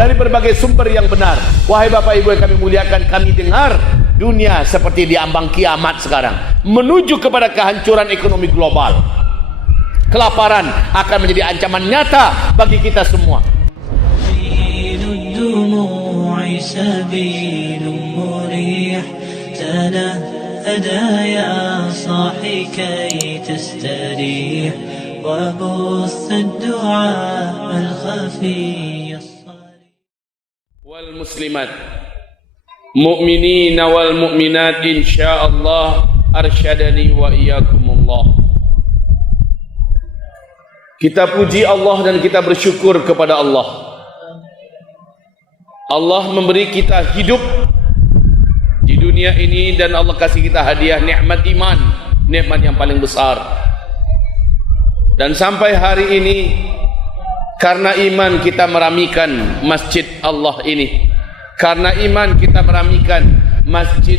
dari berbagai sumber yang benar. Wahai Bapak Ibu yang kami muliakan, kami dengar dunia seperti diambang kiamat sekarang, menuju kepada kehancuran ekonomi global. Kelaparan akan menjadi ancaman nyata bagi kita semua. Wal muslimat mu'minina wal mu'minat insyaallah arsyadani wa iyyakumullah. Kita puji Allah dan kita bersyukur kepada Allah. Allah memberi kita hidup di dunia ini dan Allah kasih kita hadiah nikmat iman, nikmat yang paling besar. Dan sampai hari ini karena iman kita meramikan masjid Allah ini. Karena iman kita meramikan masjid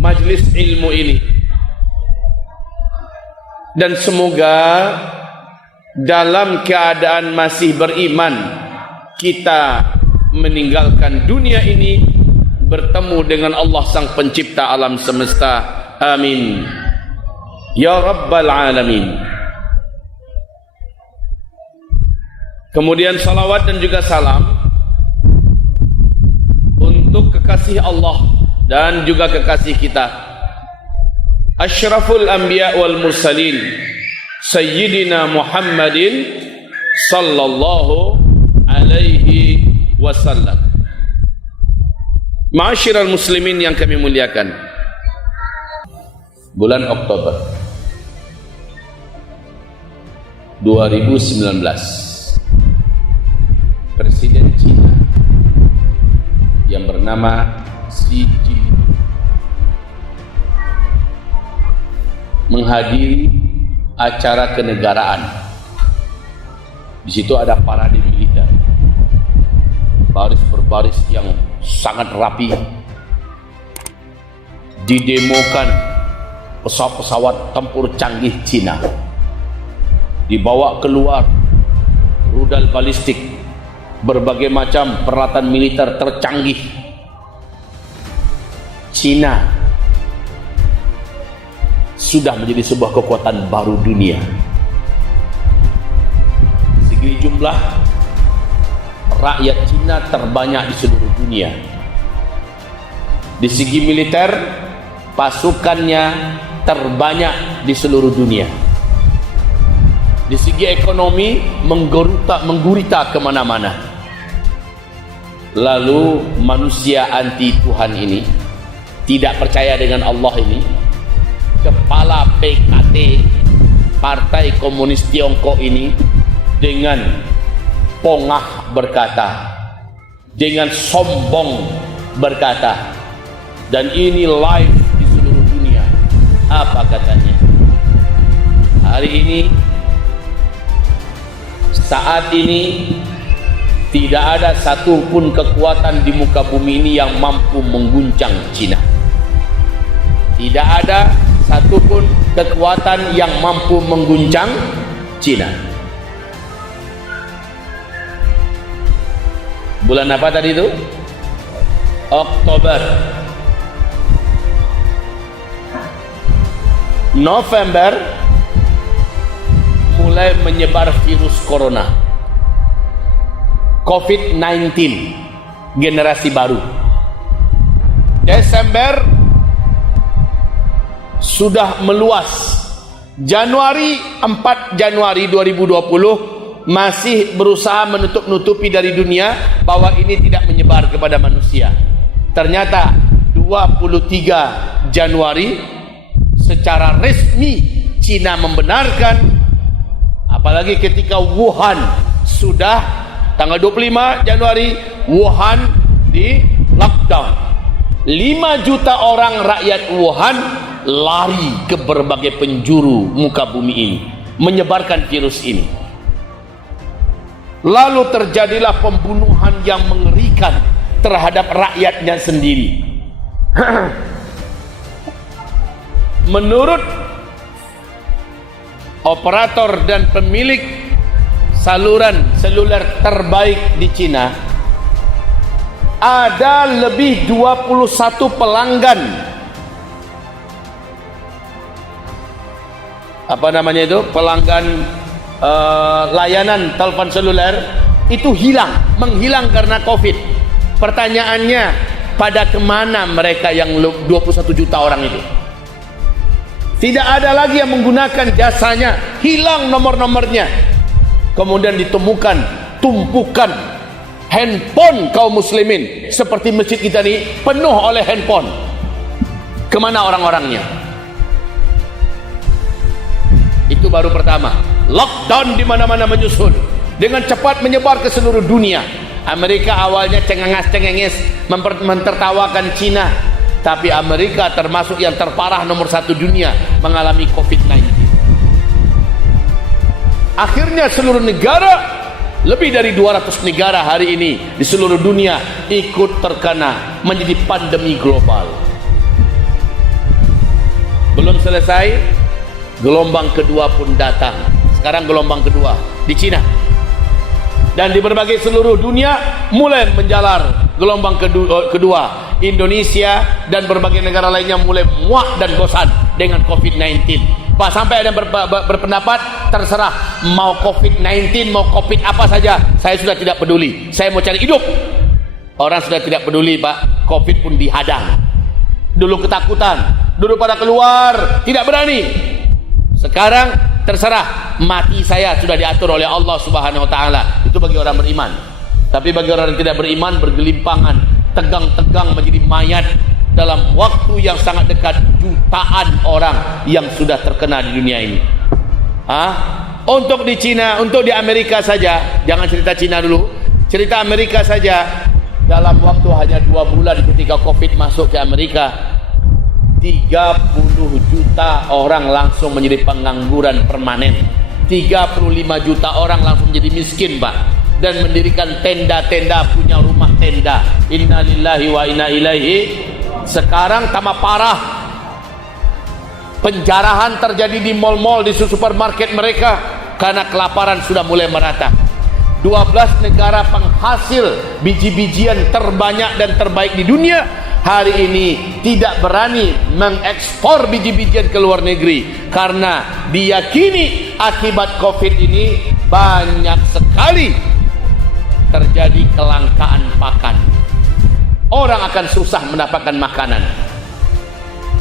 majlis ilmu ini. Dan semoga dalam keadaan masih beriman kita meninggalkan dunia ini bertemu dengan Allah sang pencipta alam semesta. Amin ya rabbal alamin. Kemudian salawat dan juga salam untuk kekasih Allah dan juga kekasih kita, Asyraful Anbiya wal Mursalin, Sayyidina Muhammadin sallallahu alaihi wasallam. Ma'asyiral muslimin yang kami muliakan, bulan Oktober 2019, Presiden China yang bernama Xi Jinping menghadiri acara kenegaraan. Di situ ada parade militer, baris per baris yang sangat rapi, didemokan pesawat-pesawat tempur canggih Cina, dibawa keluar rudal balistik, berbagai macam peralatan militer tercanggih. Cina sudah menjadi sebuah kekuatan baru dunia. Segi jumlah rakyat Cina terbanyak di seluruh dunia. Di segi militer, pasukannya terbanyak di seluruh dunia. Di segi ekonomi, menggurita kemana-mana. Lalu manusia anti Tuhan ini, tidak percaya dengan Allah ini, kepala PKT, Partai Komunis Tiongkok ini, dengan pongah berkata, dengan sombong berkata, dan ini live di seluruh dunia. Apa katanya? Hari ini, saat ini, tidak ada satupun kekuatan di muka bumi ini yang mampu mengguncang Cina. Tidak ada satupun kekuatan yang mampu mengguncang Cina. Bulan apa tadi itu? Oktober. November mulai menyebar virus corona, COVID-19 generasi baru. Desember sudah meluas. Januari 4 Januari 2020 masih berusaha menutup-nutupi dari dunia bahwa ini tidak menyebar kepada manusia. Ternyata 23 Januari secara resmi Cina membenarkan, apalagi ketika Wuhan sudah tanggal 25 Januari Wuhan di lockdown. 5 juta orang rakyat Wuhan lari ke berbagai penjuru muka bumi ini menyebarkan virus ini. Lalu terjadilah pembunuhan yang mengerikan terhadap rakyatnya sendiri. Menurut operator dan pemilik saluran seluler terbaik di Cina, ada lebih 21 pelanggan apa namanya itu, pelanggan layanan telepon seluler itu menghilang karena COVID. Pertanyaannya, pada kemana mereka yang 21 juta orang itu? Tidak ada lagi yang menggunakan jasanya, hilang nomor-nomornya. Kemudian ditemukan tumpukan handphone kaum muslimin, seperti masjid kita ini penuh oleh handphone. Kemana orang-orangnya? Itu baru pertama. Lockdown di mana-mana menyusun dengan cepat menyebar ke seluruh dunia. Amerika awalnya cengenges mentertawakan Cina, tapi Amerika termasuk yang terparah nomor 1 dunia mengalami COVID-19. Akhirnya seluruh negara, lebih dari 200 negara hari ini di seluruh dunia ikut terkena menjadi pandemi global. Belum selesai, gelombang kedua pun datang. Sekarang gelombang kedua di Cina. Dan di berbagai seluruh dunia mulai menjalar gelombang kedua. Indonesia dan berbagai negara lainnya mulai muak dan bosan dengan COVID-19. Pak, sampai ada yang berpendapat, terserah mau COVID-19, mau COVID apa saja, saya sudah tidak peduli, saya mau cari hidup. Orang sudah tidak peduli, Pak. COVID pun dihadang. Dulu ketakutan, dulu pada keluar, tidak berani. Sekarang terserah, mati saya sudah diatur oleh Allah Subhanahu wa taala. Itu bagi orang beriman. Tapi bagi orang yang tidak beriman, bergelimpangan, tegang-tegang menjadi mayat. Dalam waktu yang sangat dekat, jutaan orang yang sudah terkena di dunia ini. Untuk di Cina, untuk di Amerika saja, jangan cerita Cina dulu, cerita Amerika saja. Dalam waktu hanya 2 bulan ketika COVID masuk ke Amerika, 30 juta orang langsung menjadi pengangguran permanen. 35 juta orang langsung menjadi miskin, Pak. Dan mendirikan tenda-tenda, punya rumah tenda. Innalillahi wa inna ilaihi. Sekarang tambah parah. Penjarahan terjadi di mal-mal, di supermarket mereka, karena kelaparan sudah mulai merata. 12 negara penghasil biji-bijian terbanyak dan terbaik di dunia hari ini tidak berani mengekspor biji-bijian ke luar negeri, karena diyakini akibat COVID ini banyak sekali terjadi kelangkaan pakan. Orang akan susah mendapatkan makanan.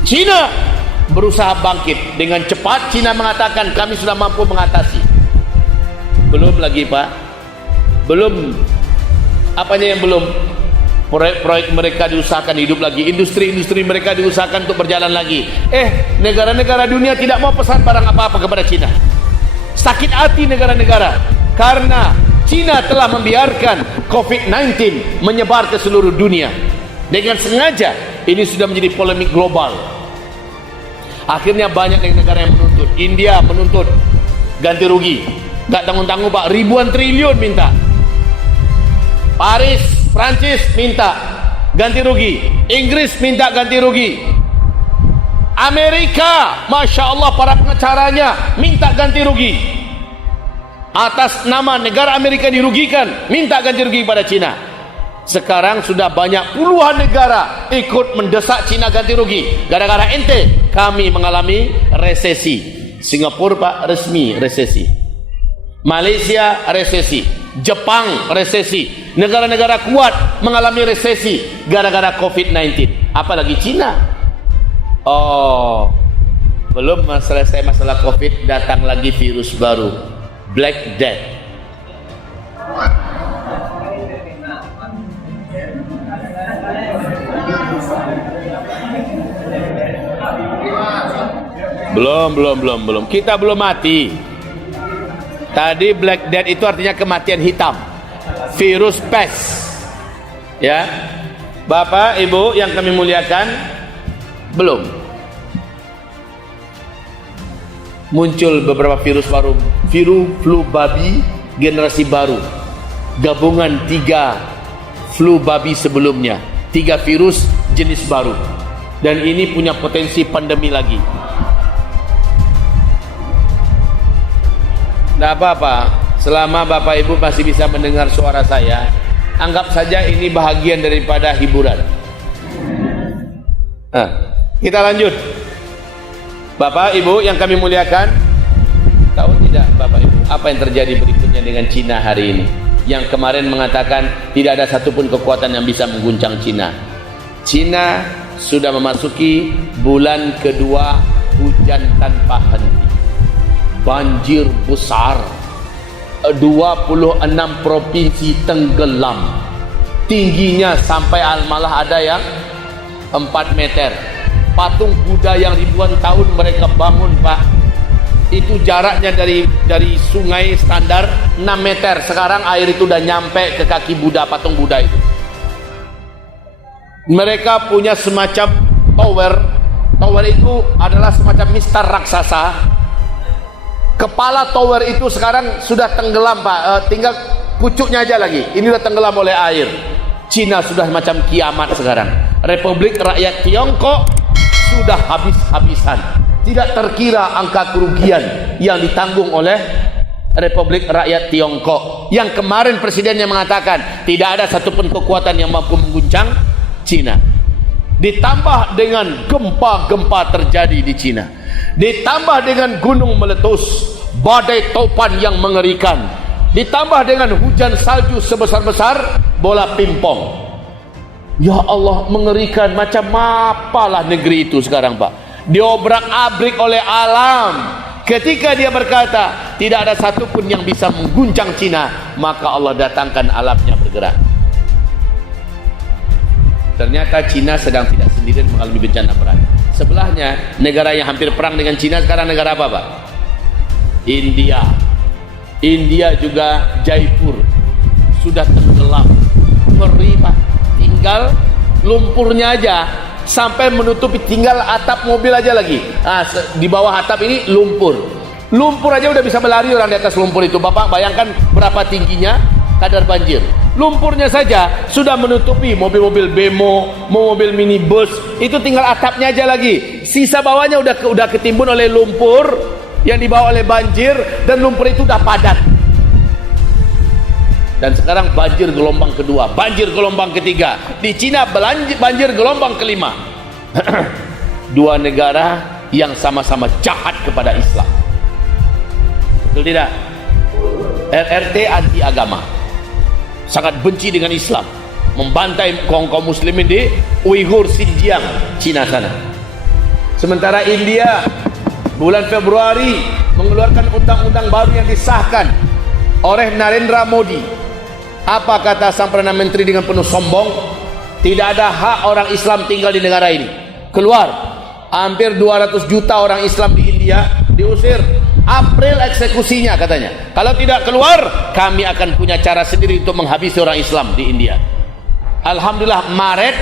Cina berusaha bangkit dengan cepat. Cina mengatakan kami sudah mampu mengatasi. Belum lagi, Pak. Belum. Apanya yang belum? Proyek-proyek mereka diusahakan hidup lagi, industri-industri mereka diusahakan untuk berjalan lagi. Negara-negara dunia tidak mau pesan barang apa-apa kepada Cina. Sakit hati negara-negara karena Cina telah membiarkan COVID-19 menyebar ke seluruh dunia. Dengan sengaja ini sudah menjadi polemik global. Akhirnya banyak negara yang menuntut. India menuntut ganti rugi, gak tanggung-tanggung, Pak, ribuan triliun minta. Paris, Prancis minta ganti rugi, Inggris minta ganti rugi, Amerika, Masya Allah, para pengacaranya minta ganti rugi. Atas nama negara Amerika dirugikan, minta ganti rugi pada Cina. Sekarang sudah banyak puluhan negara ikut mendesak Cina ganti rugi. Gara-gara ente kami mengalami resesi. Singapura, Pak, resmi resesi. Malaysia resesi, Jepang resesi. Negara-negara kuat mengalami resesi gara-gara COVID-19. Apalagi Cina. Belum selesai masalah COVID, datang lagi virus baru, Black Death. Belum. Kita belum mati. Tadi Black Death itu artinya kematian hitam. Virus pes. Ya. Bapak, Ibu yang kami muliakan, belum. Muncul beberapa virus baru. Virus flu babi generasi baru. Gabungan 3 flu babi sebelumnya. 3 virus jenis baru. Dan ini punya potensi pandemi lagi. Tidak apa-apa, selama Bapak Ibu masih bisa mendengar suara saya, anggap saja ini bahagian daripada hiburan. Kita lanjut. Bapak Ibu yang kami muliakan, tahu tidak Bapak Ibu apa yang terjadi berikutnya dengan Cina hari ini? Yang kemarin mengatakan tidak ada satupun kekuatan yang bisa mengguncang Cina. Cina sudah memasuki bulan kedua hujan tanpa henti, banjir besar, 26 provinsi tenggelam, tingginya sampai malah ada yang 4 meter. Patung Buddha yang ribuan tahun mereka bangun, Pak, itu jaraknya dari sungai standar 6 meter. Sekarang air itu udah nyampe ke kaki Buddha, patung Buddha itu. Mereka punya semacam tower. Tower itu adalah semacam mistar raksasa. Kepala tower itu sekarang sudah tenggelam, Pak. Tinggal pucuknya aja lagi. Ini sudah tenggelam oleh air. Cina sudah macam kiamat sekarang. Republik Rakyat Tiongkok sudah habis-habisan. Tidak terkira angka kerugian yang ditanggung oleh Republik Rakyat Tiongkok, yang kemarin presidennya mengatakan tidak ada satupun kekuatan yang mampu mengguncang Cina. Ditambah dengan gempa-gempa terjadi di Cina, ditambah dengan gunung meletus, badai topan yang mengerikan, ditambah dengan hujan salju sebesar-besar bola pimpong. Ya Allah, mengerikan. Macam apalah negeri itu sekarang, Pak, diobrak-abrik oleh alam. Ketika dia berkata tidak ada satupun yang bisa mengguncang Cina, maka Allah datangkan alamnya bergerak. Ternyata Cina sedang tidak sendirian mengalami bencana berat. Sebelahnya, negara yang hampir perang dengan Cina sekarang negara apa, Pak? India. India juga Jaipur sudah tenggelam. Ngeri, Pak. Tinggal lumpurnya aja sampai menutupi, tinggal atap mobil aja lagi. Di bawah atap ini lumpur. Lumpur aja udah bisa berlari orang di atas lumpur itu. Bapak bayangkan berapa tingginya kadar banjir. Lumpurnya saja sudah menutupi mobil-mobil bemo, mobil minibus. Itu tinggal atapnya aja lagi. Sisa bawahnya udah ketimbun oleh lumpur yang dibawa oleh banjir, dan lumpur itu udah padat. Dan sekarang banjir gelombang kedua, banjir gelombang ketiga. Di Cina banjir gelombang kelima. Dua negara yang sama-sama jahat kepada Islam. Betul tidak? RRT anti agama, sangat benci dengan Islam, membantai kaum muslimin di Uighur, Xinjiang, Cina sana. Sementara India bulan Februari mengeluarkan undang-undang baru yang disahkan oleh Narendra Modi. Apa kata sang Perdana Menteri dengan penuh sombong? Tidak ada hak orang Islam tinggal di negara ini. Keluar. Hampir 200 juta orang Islam di India diusir. April eksekusinya katanya. Kalau tidak keluar, kami akan punya cara sendiri untuk menghabisi orang Islam di India. Alhamdulillah, Maret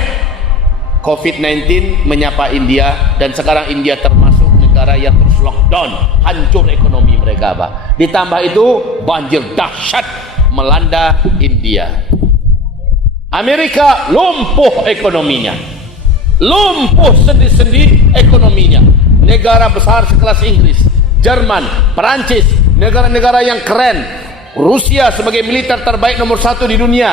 COVID-19 menyapa India, dan sekarang India termasuk negara yang terus lockdown. Hancur ekonomi mereka, Pak. Ditambah itu banjir dahsyat melanda India. Amerika lumpuh ekonominya, lumpuh sendi-sendi ekonominya. Negara besar sekelas Inggris, Jerman, Perancis, negara-negara yang keren, Rusia sebagai militer terbaik nomor 1 di dunia.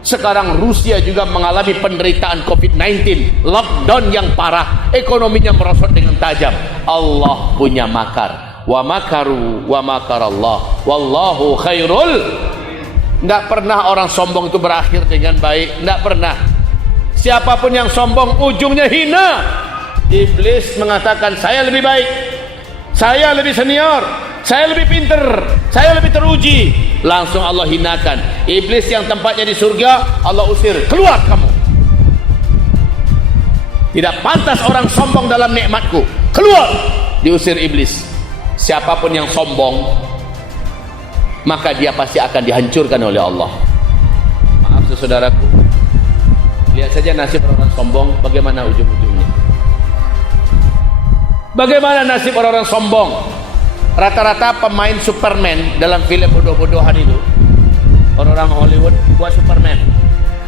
Sekarang Rusia juga mengalami penderitaan COVID-19, lockdown yang parah, ekonominya merosot dengan tajam. Allah punya makar. Wa makaru wa makarallah wallahu khairul. Tidak pernah orang sombong itu berakhir dengan baik. Tidak pernah. Siapapun yang sombong ujungnya hina. Iblis mengatakan saya lebih baik, saya lebih senior, saya lebih pinter, saya lebih teruji. Langsung Allah hinakan. Iblis yang tempatnya di surga, Allah usir, keluar kamu. Tidak pantas orang sombong dalam nikmatku, keluar. Diusir iblis. Siapapun yang sombong, maka dia pasti akan dihancurkan oleh Allah. Maaf saudaraku, lihat saja nasib orang sombong, bagaimana ujung-ujungnya. Bagaimana nasib orang sombong? Rata-rata pemain Superman dalam film bodoh-bodohan itu, orang-orang Hollywood buat Superman.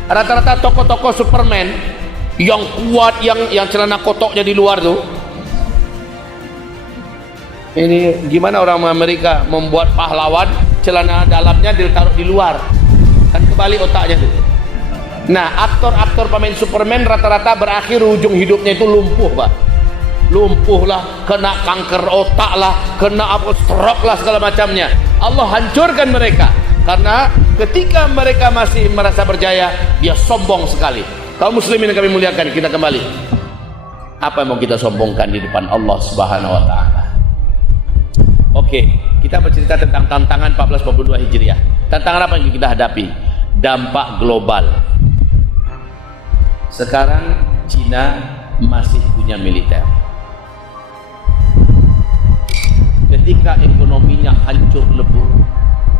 Rata-rata tokoh-tokoh Superman yang kuat, yang celana kotoknya di luar tuh. Ini gimana orang Amerika membuat pahlawan celana dalamnya ditaruh di luar? Kan kebalik otaknya tuh. Nah, aktor-aktor pemain Superman rata-rata berakhir ujung hidupnya itu lumpuh, Pak. Lumpuh lah, kena kanker otak lah, kena apa, stroke lah, segala macamnya. Allah hancurkan mereka karena ketika mereka masih merasa berjaya, dia sombong sekali. Kaum muslimin yang kami muliakan, kita kembali. Apa yang mau kita sombongkan di depan Allah Subhanahu wa taala? Oke, kita bercerita tentang tantangan 1442 Hijriah. Tantangan apa yang kita hadapi? Dampak global. Sekarang Cina masih punya militer. Ketika ekonominya hancur lebur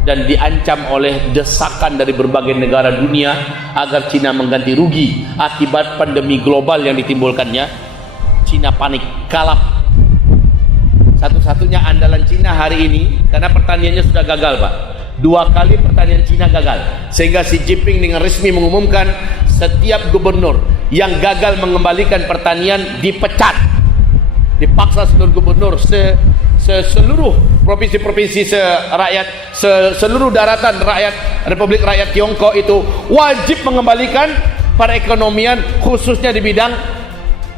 dan diancam oleh desakan dari berbagai negara dunia agar Cina mengganti rugi akibat pandemi global yang ditimbulkannya, Cina panik, kalap. Satu-satunya andalan Cina hari ini, karena pertaniannya sudah gagal, Pak. 2 kali pertanian Cina gagal, sehingga Xi Jinping dengan resmi mengumumkan setiap gubernur yang gagal mengembalikan pertanian dipecat. Dipaksa seluruh gubernur seluruh provinsi-provinsi seluruh daratan rakyat Republik Rakyat Tiongkok itu wajib mengembalikan perekonomian, khususnya di bidang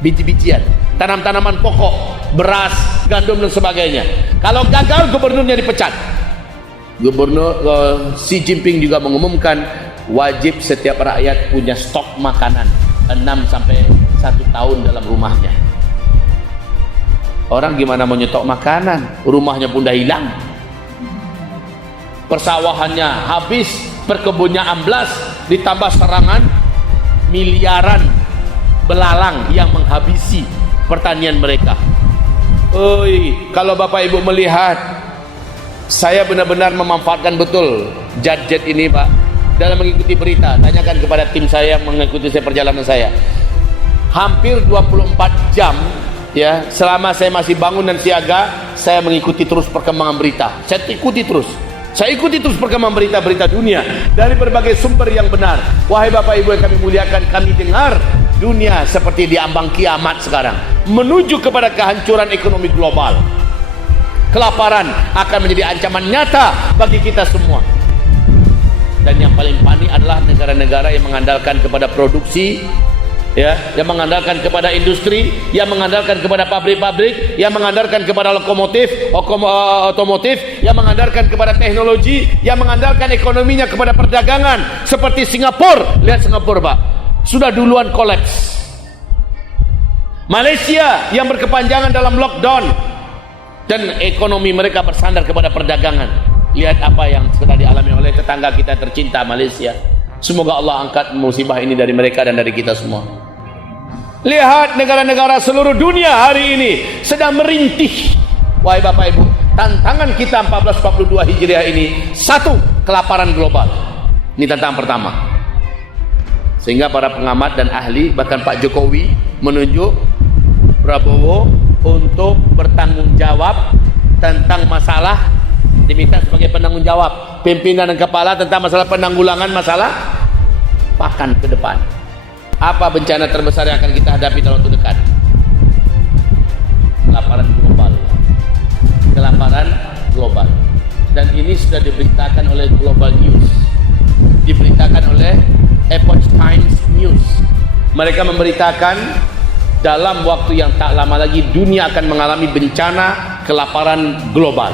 biji-bijian, tanam-tanaman pokok, beras, gandum dan sebagainya. Kalau gagal, gubernurnya dipecat. Gubernur Xi Jinping juga mengumumkan wajib setiap rakyat punya stok makanan 6 sampai 1 tahun dalam rumahnya. Orang gimana mau nyetok makanan? Rumahnya pun dah hilang, persawahannya habis, perkebunnya amblas, ditambah serangan miliaran belalang yang menghabisi pertanian mereka. Oi, kalau Bapak Ibu melihat, saya benar-benar memanfaatkan betul jet ini, Pak, dalam mengikuti berita. Tanyakan kepada tim saya yang mengikuti perjalanan saya. Hampir 24 jam ya, selama saya masih bangun dan siaga, saya mengikuti terus perkembangan berita. Saya ikuti terus perkembangan berita-berita dunia dari berbagai sumber yang benar. Wahai Bapak Ibu yang kami muliakan, kami dengar dunia seperti diambang kiamat sekarang, menuju kepada kehancuran ekonomi global. Kelaparan akan menjadi ancaman nyata bagi kita semua. Dan yang paling panik adalah negara-negara yang mengandalkan kepada produksi, ya, yang mengandalkan kepada industri, yang mengandalkan kepada pabrik-pabrik, yang mengandalkan kepada otomotif, yang mengandalkan kepada teknologi, yang mengandalkan ekonominya kepada perdagangan, seperti Singapura. Lihat Singapura, Pak, sudah duluan kolaps. Malaysia yang berkepanjangan dalam lockdown dan ekonomi mereka bersandar kepada perdagangan. Lihat apa yang sudah dialami oleh tetangga kita tercinta, Malaysia. Semoga Allah angkat musibah ini dari mereka dan dari kita semua. Lihat negara-negara seluruh dunia hari ini sedang merintih. Wahai Bapak Ibu, tantangan kita 1442 Hijriah ini, 1, kelaparan global. Ini tantangan pertama. Sehingga para pengamat dan ahli, bahkan Pak Jokowi menunjuk Prabowo untuk bertanggung jawab tentang masalah, diminta sebagai penanggung jawab pimpinan dan kepala tentang masalah penanggulangan masalah pakan ke depan. Apa bencana terbesar yang akan kita hadapi dalam waktu dekat? Kelaparan global. Kelaparan global. Dan ini sudah diberitakan oleh Global News, diberitakan oleh Epoch Times News. Mereka memberitakan dalam waktu yang tak lama lagi dunia akan mengalami bencana kelaparan global.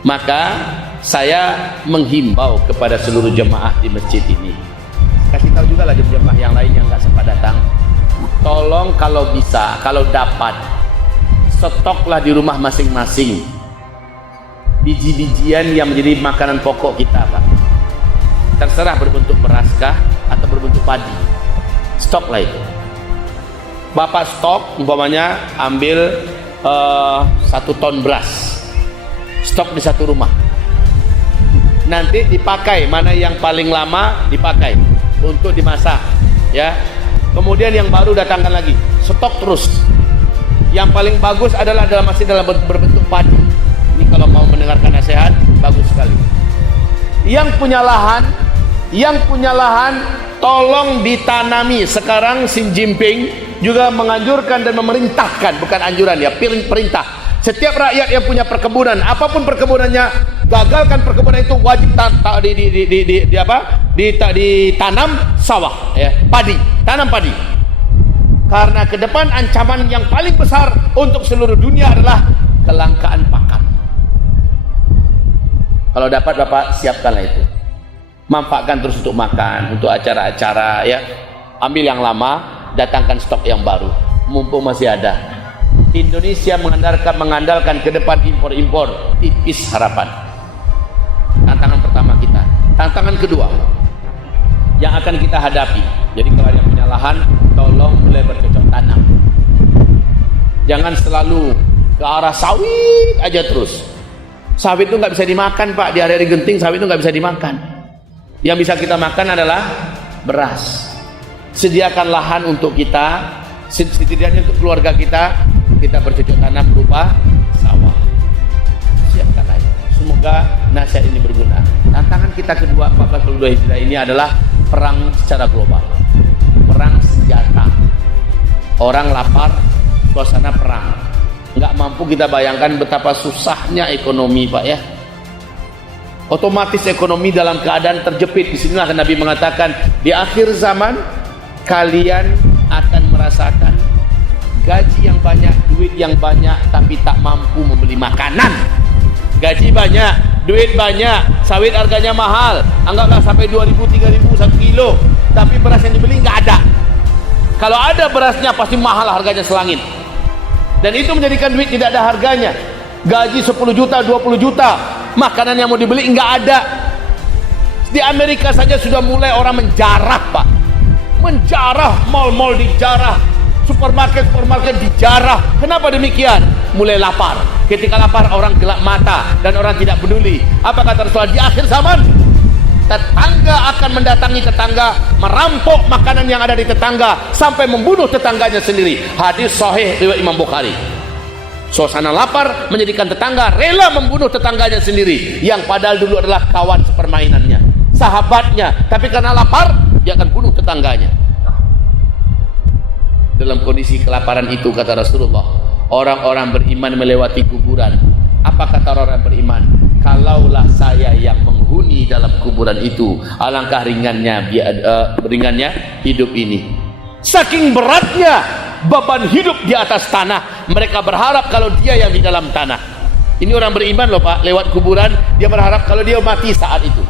Maka saya menghimbau kepada seluruh jemaah di masjid ini, kasih tahu juga lagi jemaah yang lain yang nggak sempat datang, tolong kalau bisa, kalau dapat, stoklah di rumah masing-masing biji-bijian yang menjadi makanan pokok kita, Pak. Terserah berbentuk beraskah atau berbentuk padi, stoklah itu. Bapak stok, umpamanya ambil 1 ton beras, stok di satu rumah. Nanti dipakai, mana yang paling lama dipakai untuk dimasak, ya. Kemudian yang baru datangkan lagi, stok terus. Yang paling bagus adalah masih dalam berbentuk padi. Ini kalau mau mendengarkan nasihat, bagus sekali. Yang punya lahan, tolong ditanami. Sekarang Xi Jinping juga menganjurkan dan memerintahkan, bukan anjuran ya, perintah. Setiap rakyat yang punya perkebunan, apapun perkebunannya, gagalkan perkebunan itu, wajib ditanam sawah, ya, padi, tanam padi. Karena ke depan ancaman yang paling besar untuk seluruh dunia adalah kelangkaan pakan. Kalau dapat Bapak siapkanlah itu, manfaatkan terus untuk makan, untuk acara-acara, ya. Ambil yang lama, datangkan stok yang baru, mumpung masih ada. Indonesia mengandalkan ke depan impor-impor, tipis harapan. Tantangan pertama kita. Tantangan kedua yang akan kita hadapi, jadi kalau yang punya lahan, tolong mulai bercocok tanam. Jangan selalu ke arah sawit aja terus. Sawit itu nggak bisa dimakan, Pak. Di area genting sawit itu nggak bisa dimakan. Yang bisa kita makan adalah beras. Sediakan lahan untuk kita, setidaknya untuk keluarga kita bercocok tanam berupa sawah. Siapkan aja. Semoga nasihat ini berguna. Tantangan kita kedua 1442 Hijriah ini adalah perang secara global, perang senjata. Orang lapar, suasana perang. Nggak mampu kita bayangkan betapa susahnya ekonomi, Pak, ya. Otomatis ekonomi dalam keadaan terjepit. Disinilah Nabi mengatakan, di akhir zaman kalian akan merasakan gaji yang banyak, duit yang banyak, tapi tak mampu membeli makanan. Gaji banyak, duit banyak, sawit harganya mahal, anggaplah sampai 2.000, 3.000 1 kilo, tapi beras yang dibeli nggak ada. Kalau ada berasnya pasti mahal harganya selangit, dan itu menjadikan duit tidak ada harganya. Gaji 10 juta, 20 juta, makanan yang mau dibeli nggak ada. Di Amerika saja sudah mulai orang menjarah, Pak, menjarah, mal-mal dijarah, supermarket dijarah. Kenapa demikian? Mulai lapar. Ketika lapar orang gelap mata dan orang tidak peduli. Apa kata Rasulullah? Di akhir zaman tetangga akan mendatangi tetangga, merampok makanan yang ada di tetangga sampai membunuh tetangganya sendiri. Hadis sahih riwayat Imam Bukhari. Suasana lapar menjadikan tetangga rela membunuh tetangganya sendiri, yang padahal dulu adalah kawan sepermainannya, sahabatnya, tapi karena lapar dia akan bunuh tetangganya. Dalam kondisi kelaparan itu, kata Rasulullah, orang-orang beriman melewati kuburan. Apa kata orang beriman? Kalaulah saya yang menghuni dalam kuburan itu, alangkah ringannya hidup ini. Saking beratnya beban hidup di atas tanah, mereka berharap kalau dia yang di dalam tanah. Ini orang beriman loh, Pak, lewat kuburan dia berharap kalau dia mati saat itu.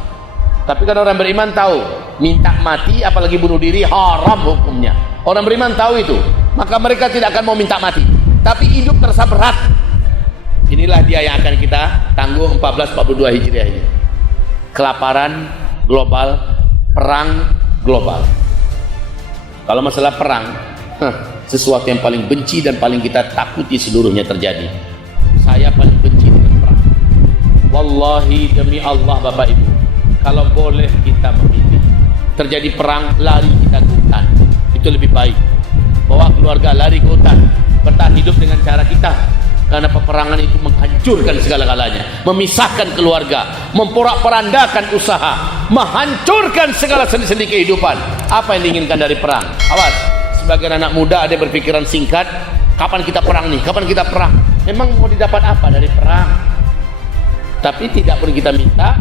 Tapi kan orang beriman tahu, minta mati apalagi bunuh diri haram hukumnya. Orang beriman tahu itu, maka mereka tidak akan mau minta mati. Tapi hidup terasa berat. Inilah dia yang akan kita tanggung 1442 Hijriah ini. Kelaparan global, perang global. Kalau masalah perang, sesuatu yang paling benci dan paling kita takuti seluruhnya terjadi. Saya paling benci dengan perang. Wallahi, demi Allah, Bapak Ibu, kalau boleh kita memilih, terjadi perang, lari kita ke hutan, itu lebih baik. Bawa keluarga lari ke hutan, bertahan hidup dengan cara kita. Karena peperangan itu menghancurkan segala-galanya, memisahkan keluarga, memporak-porandakan usaha, menghancurkan segala sendi-sendi kehidupan. Apa yang diinginkan dari perang? Awas, sebagian anak muda ada berpikiran singkat, kapan kita perang nih, kapan kita perang. Memang mau didapat apa dari perang? Tapi tidak pun kita minta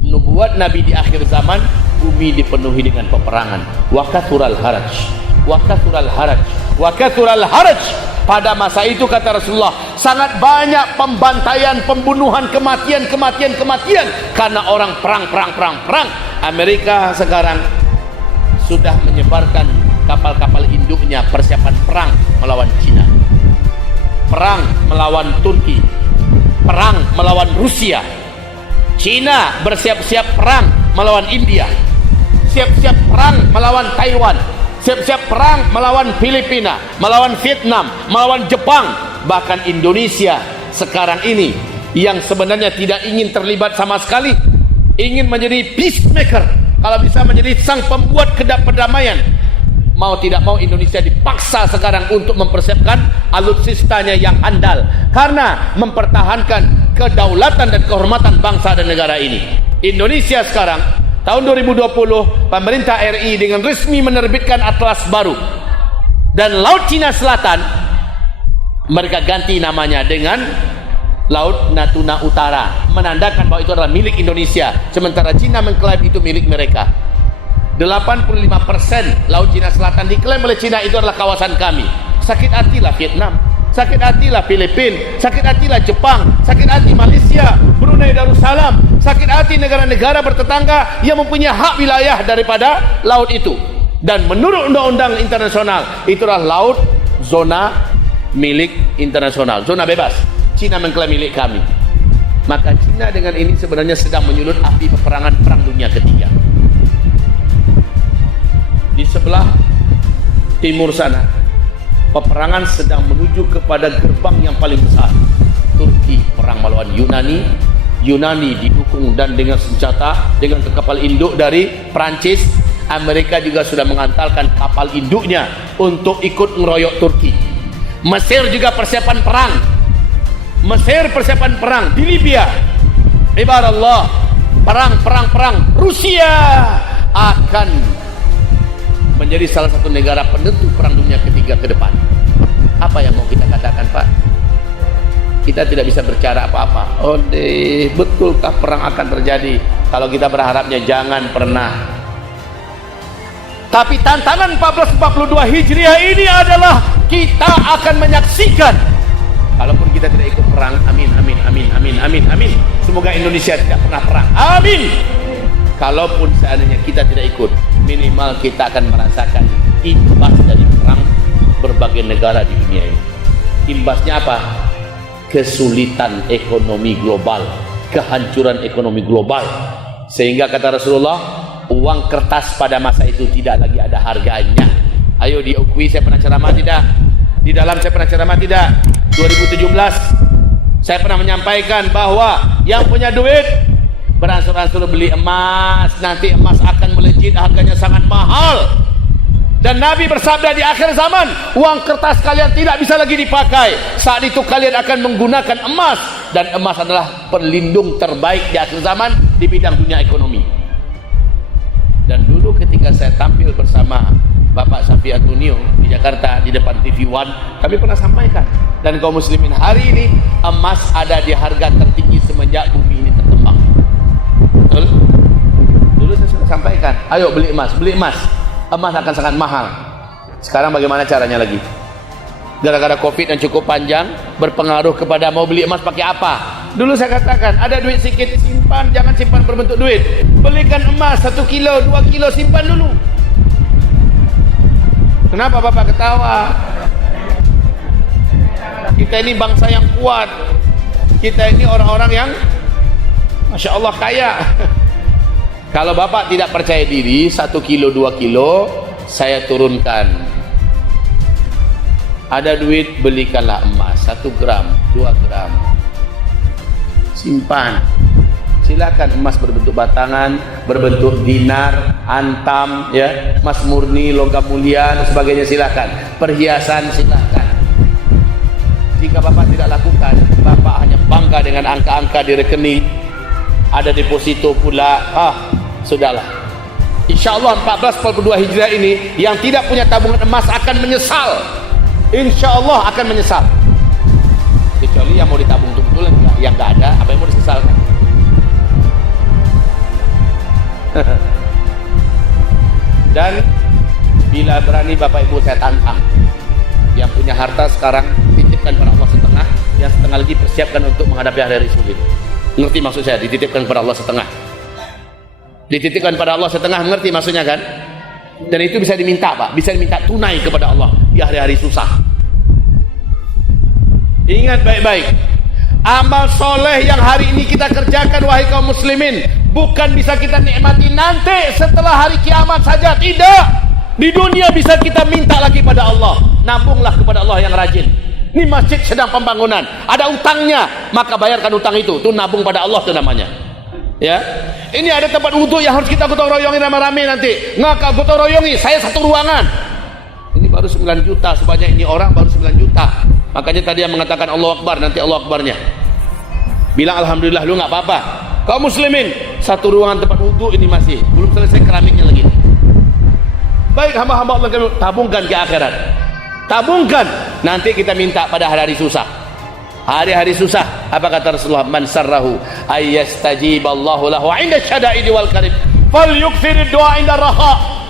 nubuat Nabi di akhir zaman, bumi dipenuhi dengan peperangan. Wa kathural haraj, wa kathural haraj, wa kathural haraj. Pada masa itu, kata Rasulullah, sangat banyak pembantaian, pembunuhan, kematian karena orang perang. Amerika sekarang sudah menyebarkan kapal-kapal induknya persiapan perang melawan Cina, perang melawan Turki, perang melawan Rusia. Cina bersiap-siap perang melawan India, siap-siap perang melawan Taiwan, siap-siap perang melawan Filipina, melawan Vietnam, melawan Jepang. Bahkan Indonesia sekarang ini yang sebenarnya tidak ingin terlibat sama sekali, ingin menjadi peacemaker, kalau bisa menjadi sang pembuat kedamaian. Mau tidak mau Indonesia dipaksa sekarang untuk mempersiapkan alutsistanya yang andal, karena mempertahankan kedaulatan dan kehormatan bangsa dan negara ini. Indonesia sekarang tahun 2020, pemerintah RI dengan resmi menerbitkan atlas baru, dan Laut Cina Selatan mereka ganti namanya dengan Laut Natuna Utara, menandakan bahwa itu adalah milik Indonesia, sementara Cina mengklaim itu milik mereka. 85% Laut Cina Selatan diklaim oleh Cina itu adalah kawasan kami. Sakit hatilah Vietnam, sakit hatilah Filipina, sakit hatilah Jepang, sakit hati Malaysia, Brunei Darussalam, sakit hati negara-negara bertetangga yang mempunyai hak wilayah daripada laut itu. Dan menurut undang-undang internasional, itulah laut zona milik internasional, zona bebas. Cina mengklaim milik kami. Maka Cina dengan ini sebenarnya sedang menyulut api peperangan Perang Dunia Ketiga. Di sebelah timur sana, peperangan sedang menuju kepada gerbang yang paling besar. Turki perang melawan Yunani. Yunani didukung dan dengan senjata, dengan kapal induk dari Perancis. Amerika juga sudah mengantalkan kapal induknya untuk ikut mengeroyok Turki. Mesir juga persiapan perang. Mesir persiapan perang di Libya. Ibarat perang. Rusia akan menjadi salah satu negara penentu Perang Dunia Ketiga ke depan. Apa yang mau kita katakan, Pak? Kita tidak bisa berbicara apa-apa. Oh deh, betulkah perang akan terjadi? Kalau kita berharapnya jangan pernah. Tapi tantangan 1442 Hijriah ini adalah kita akan menyaksikan. Kalaupun kita tidak ikut perang, amin. Semoga Indonesia tidak pernah perang, amin. Kalaupun seandainya kita tidak ikut, minimal kita akan merasakan imbas dari perang berbagai negara di dunia ini. Imbasnya apa? Kesulitan ekonomi global, kehancuran ekonomi global. Sehingga kata Rasulullah, uang kertas pada masa itu tidak lagi ada harganya. Ayo diakui, saya pernah ceramah tidak? Di dalam saya pernah ceramah tidak? 2017 saya pernah menyampaikan bahwa yang punya duit beransur-ansur beli emas, nanti emas akan melejit, harganya sangat mahal. Dan Nabi bersabda, di akhir zaman uang kertas kalian tidak bisa lagi dipakai. Saat itu kalian akan menggunakan emas, dan emas adalah pelindung terbaik di akhir zaman di bidang dunia ekonomi. Dan dulu ketika saya tampil bersama Bapak Safi Antonio di Jakarta di depan TV One, kami pernah sampaikan, dan kaum muslimin hari ini emas ada di harga tertinggi semenjak bumi ini terkembang. Betul? Dulu saya sudah sampaikan, ayo beli emas, emas akan sangat mahal. Sekarang bagaimana caranya lagi? Gara-gara Covid yang cukup panjang berpengaruh kepada mau beli emas pakai apa. Dulu saya katakan, ada duit sedikit simpan, jangan simpan berbentuk duit. Belikan emas 1 kilo, 2 kilo, simpan dulu. Kenapa Bapak ketawa? Kita ini bangsa yang kuat. Kita ini orang-orang yang Masya Allah kaya. Kalau Bapak tidak percaya diri, 1 kilo, 2 kilo saya turunkan. Ada duit, belikanlah emas 1 gram, 2 gram, simpan. Silakan emas berbentuk batangan, berbentuk dinar, antam, ya, emas murni, logam mulia dan sebagainya, silakan. Perhiasan silakan. Jika Bapak tidak lakukan, Bapak hanya bangga dengan angka-angka di rekening, ada deposito pula, sudahlah. Insya Allah 1442 Hijriah ini yang tidak punya tabungan emas akan menyesal. Insya Allah akan menyesal. Kecuali yang mau ditabung untuk betul, yang nggak ada, apa yang mau disesalkan? Dan bila berani Bapak Ibu saya tantang, yang punya harta sekarang titipkan pada Allah setengah, yang setengah lagi persiapkan untuk menghadapi hari-hari sulit. Ngerti maksud saya? Dititipkan kepada Allah setengah. Dititipkan pada Allah setengah, mengerti maksudnya kan? Dan itu bisa diminta, Pak, bisa diminta tunai kepada Allah di hari-hari susah. Ingat baik-baik, amal soleh yang hari ini kita kerjakan, wahai kaum muslimin, bukan bisa kita nikmati nanti setelah hari kiamat saja, tidak. Di dunia bisa kita minta lagi pada Allah. Nabunglah kepada Allah yang rajin. Ini masjid sedang pembangunan, ada utangnya, maka bayarkan utang itu nabung pada Allah itu namanya. Ya, ini ada tempat wudhu yang harus kita gotong royongi rame-rame nanti. Ngaka gotong royongi, saya 1 ruangan. Ini baru 9 juta, sebanyak ini orang baru 9 juta. Makanya tadi yang mengatakan Allah Akbar, nanti Allah Akbarnya. Bilang alhamdulillah, lu nggak apa-apa. Kaum muslimin, 1 ruangan tempat wudhu ini masih belum selesai keramiknya lagi. Baik hamba-hamba Allah, tabungkan ke akhirat. Tabungkan, nanti kita minta pada hari-hari susah. hari-hari susah, apa kata Rasulullah? Man sarrahu ayyastajiballahu lahu 'inda syada'idi wal karib falyukthir du'a 'inda raha.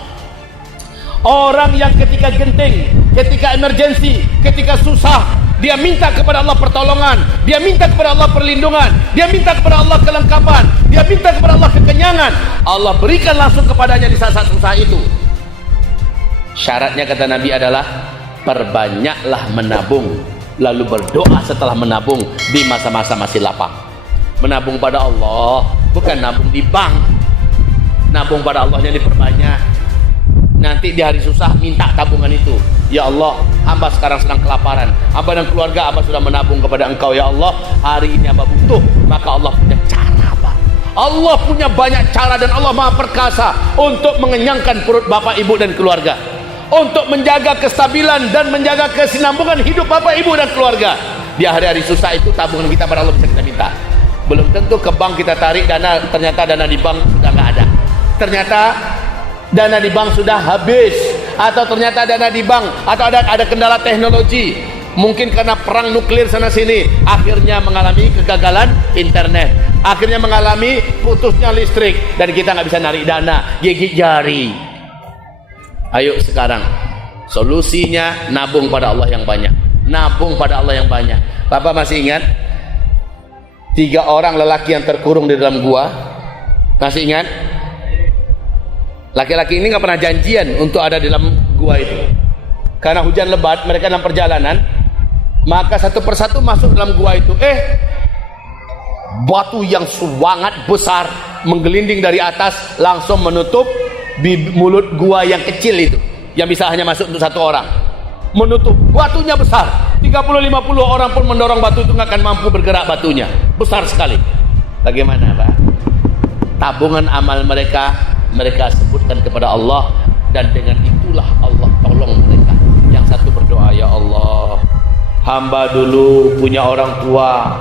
Orang yang ketika genting, ketika emergensi, ketika susah, dia minta kepada Allah pertolongan, dia minta kepada Allah perlindungan, dia minta kepada Allah kelengkapan, dia minta kepada Allah kekenyangan, Allah berikan langsung kepadanya di saat-saat susah itu. Syaratnya kata Nabi adalah perbanyaklah menabung, lalu berdoa setelah menabung di masa-masa masih lapang. Menabung pada Allah, bukan nabung di bank. Nabung pada Allah yang diperbanyak. Nanti di hari susah minta tabungan itu. Ya Allah, hamba sekarang sedang kelaparan, hamba dan keluarga hamba sudah menabung kepada Engkau ya Allah, hari ini hamba butuh. Maka Allah punya cara, Pak. Allah punya banyak cara dan Allah Maha Perkasa untuk mengenyangkan perut bapak ibu dan keluarga, untuk menjaga kestabilan dan menjaga kesinambungan hidup bapak ibu dan keluarga. Di hari-hari susah itu tabungan kita pada Allah bisa kita minta. Belum tentu ke bank kita tarik dana, ternyata dana di bank sudah nggak ada, ternyata dana di bank sudah habis, atau ternyata dana di bank, atau ada kendala teknologi, mungkin karena perang nuklir sana sini, akhirnya mengalami kegagalan internet, akhirnya mengalami putusnya listrik, dan kita nggak bisa narik dana, gigit jari. Ayo sekarang solusinya nabung pada Allah yang banyak, nabung pada Allah yang banyak. Bapak masih ingat 3 orang lelaki yang terkurung di dalam gua? Masih ingat? Laki-laki ini nggak pernah janjian untuk ada di dalam gua itu. Karena hujan lebat, mereka dalam perjalanan, maka satu persatu masuk dalam gua itu. Batu yang sangat besar menggelinding dari atas langsung menutup mulut gua yang kecil itu, yang bisa hanya masuk untuk 1 orang. Menutup, batunya besar, 30-50 orang pun mendorong batu itu nggak akan mampu bergerak, batunya besar sekali. Bagaimana Pak? Tabungan amal mereka sebutkan kepada Allah, dan dengan itulah Allah tolong mereka. Yang satu berdoa, ya Allah, hamba dulu punya orang tua,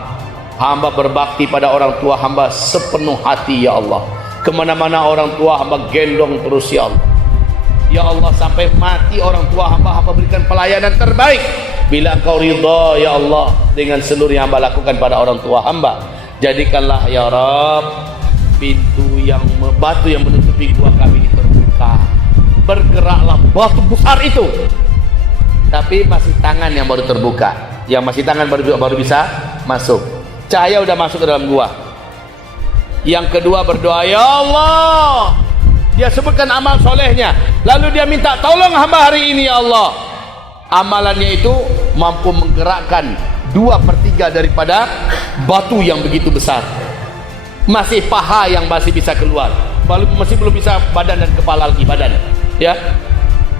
hamba berbakti pada orang tua hamba sepenuh hati ya Allah, kemana-mana orang tua hamba gendong terus ya Allah. Ya Allah, sampai mati orang tua hamba berikan pelayanan terbaik. Bila Engkau ridha ya Allah dengan seluruh yang hamba lakukan pada orang tua hamba, jadikanlah ya Rabb pintu yang batu yang menutupi gua kami ini terbuka. Bergeraklah batu besar itu, tapi masih tangan yang baru terbuka, yang masih tangan baru bisa masuk. Cahaya udah masuk ke dalam gua. Yang kedua berdoa, ya Allah, dia sebutkan amal solehnya, lalu dia minta tolong hamba hari ini ya Allah. Amalannya itu mampu menggerakkan 2/3 daripada batu yang begitu besar. Masih paha yang masih bisa keluar, masih belum bisa badan dan kepala lagi badan ya.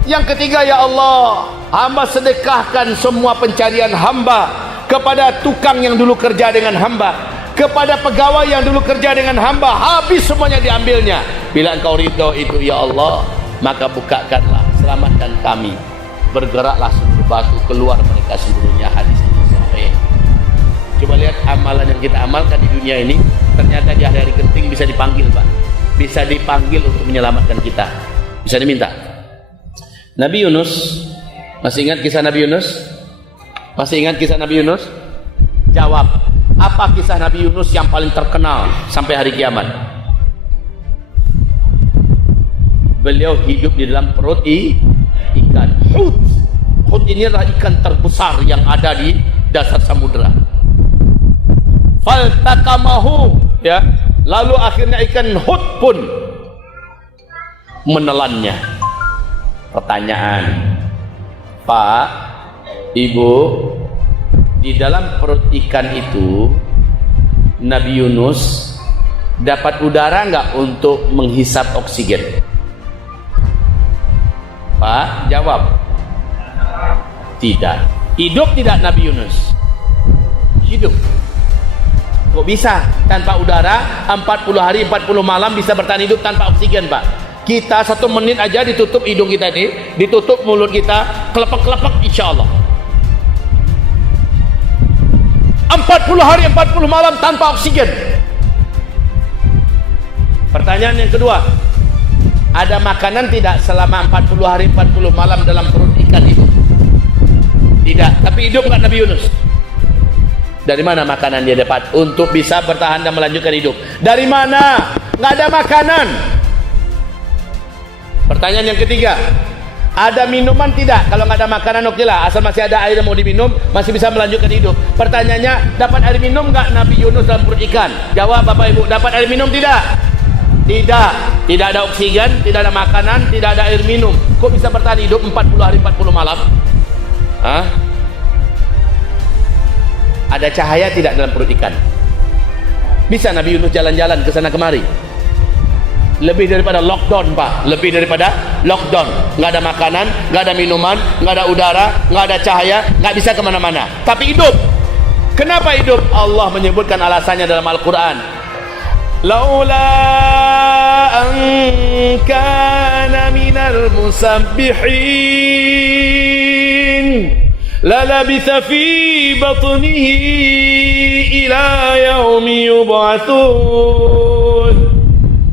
Yang ketiga, ya Allah, hamba sedekahkan semua pencarian hamba kepada tukang yang dulu kerja dengan hamba, kepada pegawai yang dulu kerja dengan hamba, habis semuanya diambilnya. Bila Engkau ridho itu ya Allah, maka bukakanlah, selamatkan kami. Bergeraklah seluruh batu, keluar mereka seluruhnya. Hadis ini sahih. Coba lihat amalan yang kita amalkan di dunia ini, ternyata di hari-hari genting bisa dipanggil Pak, bisa dipanggil untuk menyelamatkan kita, bisa diminta. Nabi Yunus, masih ingat kisah Nabi Yunus? Masih ingat kisah Nabi Yunus? Jawab, apa kisah Nabi Yunus yang paling terkenal sampai hari kiamat? Beliau hidup di dalam perut ikan. Hut ini adalah ikan terbesar yang ada di dasar samudera. Faltakamahu, ya, lalu akhirnya ikan hut pun menelannya. Pertanyaan, Pak, Ibu, di dalam perut ikan itu Nabi Yunus dapat udara nggak untuk menghisap oksigen? Pak, jawab. Tidak. Hidup tidak Nabi Yunus? Hidup. Kok bisa tanpa udara 40 hari 40 malam bisa bertahan hidup tanpa oksigen Pak? Kita 1 menit aja ditutup hidung kita ini, ditutup mulut kita, kelepek-kelepek insya Allah. 40 hari 40 malam tanpa oksigen. Pertanyaan yang kedua, ada makanan tidak selama 40 hari 40 malam dalam perut ikan itu? Tidak. Tapi hidup nggak Nabi Yunus? Dari mana makanan dia dapat untuk bisa bertahan dan melanjutkan hidup? Dari mana? Nggak ada makanan. Pertanyaan yang ketiga, ada minuman tidak? Kalau nggak ada makanan oke lah, asal masih ada air yang mau diminum, masih bisa melanjutkan hidup. Pertanyaannya, dapat air minum nggak Nabi Yunus dalam perut ikan? Jawab Bapak Ibu, dapat air minum tidak? Tidak. Tidak ada oksigen, tidak ada makanan, tidak ada air minum. Kok bisa bertahan hidup 40 hari 40 malam? Hah? Ada cahaya tidak dalam perut ikan? Bisa Nabi Yunus jalan-jalan ke sana kemari? Lebih daripada lockdown, Pak. Lebih daripada lockdown. Nggak ada makanan, nggak ada minuman, nggak ada udara, nggak ada cahaya, nggak bisa kemana-mana. Tapi hidup. Kenapa hidup? Allah menyebutkan alasannya dalam Al-Quran. Laula an kana minal musabbihin lalabitha fi batnihi ila yaumi yub'atsun.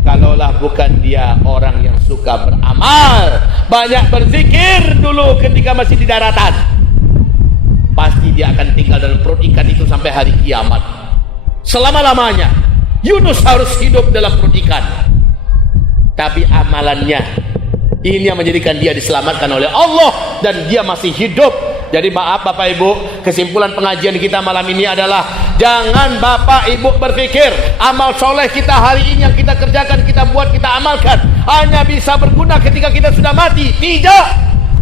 Kalaulah bukan dia orang yang suka beramal, banyak berzikir dulu ketika masih di daratan, pasti dia akan tinggal dalam perut ikan itu sampai hari kiamat. Selama-lamanya Yunus harus hidup dalam perut ikan. Tapi amalannya ini yang menjadikan dia diselamatkan oleh Allah dan dia masih hidup. Jadi maaf Bapak Ibu, kesimpulan pengajian kita malam ini adalah jangan Bapak Ibu berpikir amal soleh kita hari ini yang kita kerjakan, kita buat, kita amalkan hanya bisa berguna ketika kita sudah mati. Tidak.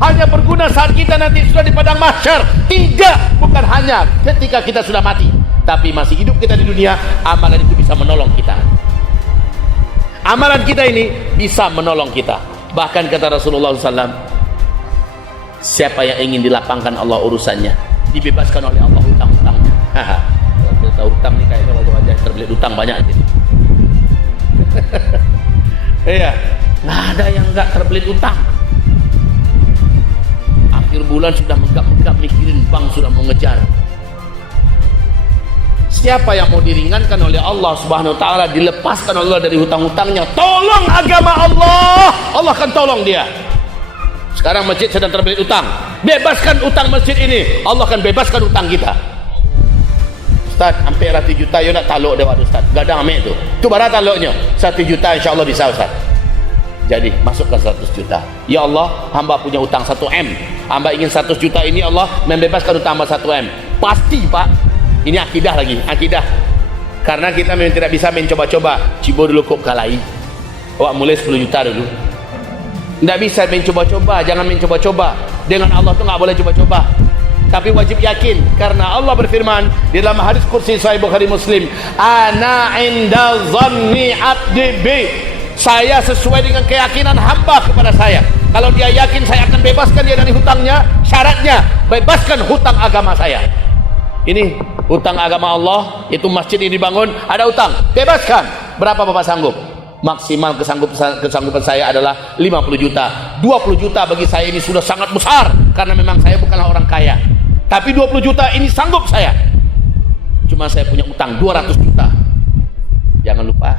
Hanya berguna saat kita nanti sudah di padang mahsyar. Tidak. Bukan hanya ketika kita sudah mati, tapi masih hidup kita di dunia, amalan itu bisa menolong kita. Amalan kita ini bisa menolong kita. Bahkan kata Rasulullah SAW, siapa yang ingin dilapangkan Allah urusannya, dibebaskan oleh Allah hutang-hutangnya. Kalau kita tahu hutang nih kayaknya wajah-wajah terbelit hutang banyak aja. Iya, nggak ada yang nggak terbelit hutang. Akhir bulan sudah megap-megap mikirin bank sudah mau ngejar. Siapa yang mau diringankan oleh Allah Subhanahu wa taala, dilepaskan Allah dari hutang-hutangnya, tolong agama Allah, Allah akan tolong dia. Sekarang masjid sedang terbelit utang, bebaskan utang masjid ini, Allah akan bebaskan utang kita. Ustaz, hampir 1 juta yo nak taluk dia Ustaz. Gadang ambil tu. Tu bara taluknya. 1 juta insya-Allah bisa Ustaz. Jadi masukkan 100 juta. Ya Allah, hamba punya utang 1 M. Hamba ingin 100 juta ini Allah membebaskan utang hamba 1 M. Pasti, Pak. Ini akidah lagi, akidah. Karena kita memang tidak bisa mencoba-coba. Cibo dulu kok kalai. Awak mulai 10 juta dulu. Tidak bisa mencoba-coba, jangan mencoba-coba. Dengan Allah tu nggak boleh coba-coba. Tapi wajib yakin, karena Allah berfirman di dalam hadis kursi Sahih Bukhari Muslim, ana inda dhanni abdi bi. Saya sesuai dengan keyakinan hamba kepada saya. Kalau dia yakin saya akan bebaskan dia dari hutangnya, syaratnya bebaskan hutang agama saya. Ini hutang agama Allah, itu masjid ini dibangun, ada hutang, bebaskan. Berapa Bapak sanggup? Maksimal kesanggupan saya adalah 50 juta. 20 juta bagi saya ini sudah sangat besar, karena memang saya bukanlah orang kaya. Tapi 20 juta ini sanggup saya. Cuma saya punya utang 200 juta. Jangan lupa,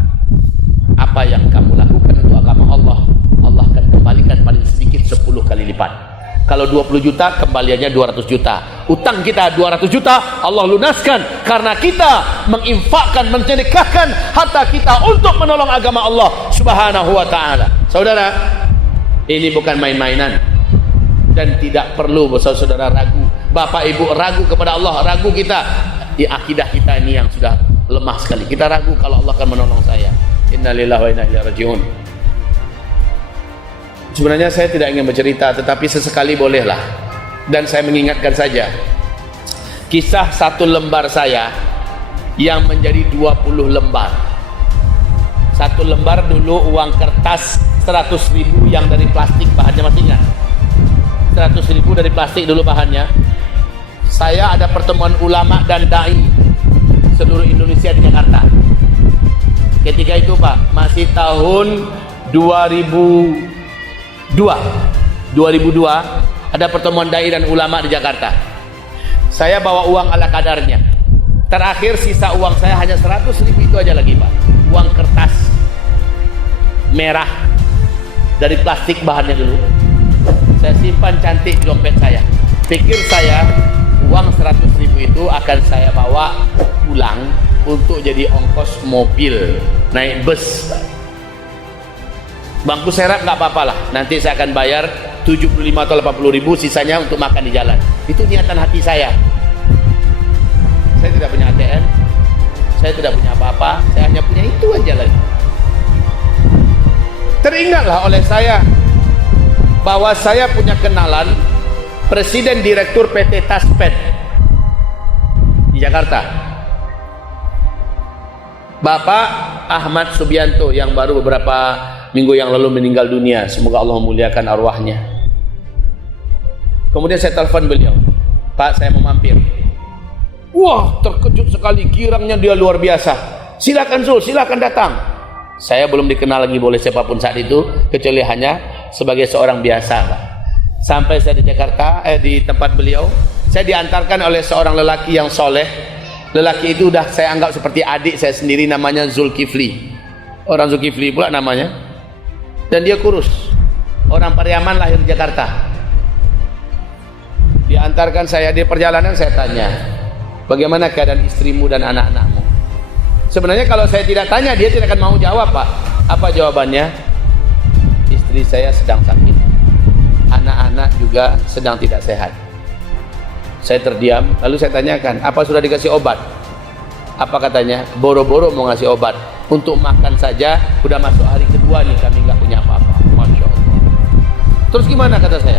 apa yang kamu lakukan untuk agama Allah, Allah akan kembalikan paling sedikit 10 kali lipat. Kalau 20 juta, kembaliannya 200 juta. Utang kita 200 juta, Allah lunaskan karena kita menginfakkan, mensedekahkan harta kita untuk menolong agama Allah Subhanahu wa taala. Saudara, ini bukan main-mainan dan tidak perlu saudara ragu. Bapak Ibu ragu kepada Allah, ragu kita di akidah kita ini yang sudah lemah sekali. Kita ragu kalau Allah akan menolong saya. Innalillahi wa inna ilaihi rajiun. Sebenarnya saya tidak ingin bercerita, tetapi sesekali bolehlah. Dan saya mengingatkan saja kisah 1 lembar saya yang menjadi 20 lembar. 1 lembar dulu uang kertas 100.000 yang dari plastik bahannya, masih ingat? 100.000 dari plastik dulu bahannya. Saya ada pertemuan ulama dan dai seluruh Indonesia di Jakarta. Ketika itu Pak, masih tahun 2002 ada pertemuan dai dan ulama di Jakarta. Saya bawa uang ala kadarnya. Terakhir sisa uang saya hanya 100.000 itu aja lagi Pak. Uang kertas merah dari plastik bahannya dulu. Saya simpan cantik di dompet saya. Pikir saya uang 100.000 itu akan saya bawa pulang untuk jadi ongkos mobil, naik bus. Bangku serap nggak apa-apa lah, nanti saya akan bayar 75 atau 80 ribu, sisanya untuk makan di jalan. Itu niatan hati saya. Saya tidak punya ATM, saya tidak punya apa-apa, saya hanya punya itu aja lagi. Teringatlah oleh saya bahwa saya punya kenalan Presiden Direktur PT Taspen di Jakarta, Bapak Ahmad Subianto, yang baru beberapa minggu yang lalu meninggal dunia. Semoga Allah memuliakan arwahnya. Kemudian saya telepon beliau, Pak, saya mau mampir. Wah, terkejut sekali, girangnya dia luar biasa. Silakan Zul, silakan datang. Saya belum dikenal lagi oleh siapapun saat itu, kecuali hanya sebagai seorang biasa, Pak. Sampai saya di Jakarta, di tempat beliau, saya diantarkan oleh seorang lelaki yang soleh. Lelaki itu udah saya anggap seperti adik saya sendiri, namanya Zulkifli. Orang Zulkifli pula namanya. Dan dia kurus, orang Pariaman, lahir di Jakarta. Diantarkan saya di perjalanan, saya tanya, bagaimana keadaan istrimu dan anak-anakmu? Sebenarnya kalau saya tidak tanya, dia tidak akan mau jawab, Pak. Apa jawabannya? Istri saya sedang sakit, anak-anak juga sedang tidak sehat. Saya terdiam, lalu saya tanyakan, apa sudah dikasih obat? Apa katanya? Boro-boro mau ngasih obat. Untuk makan saja udah masuk hari kedua nih, kami nggak punya apa-apa. Masya Allah. Terus gimana, kata saya?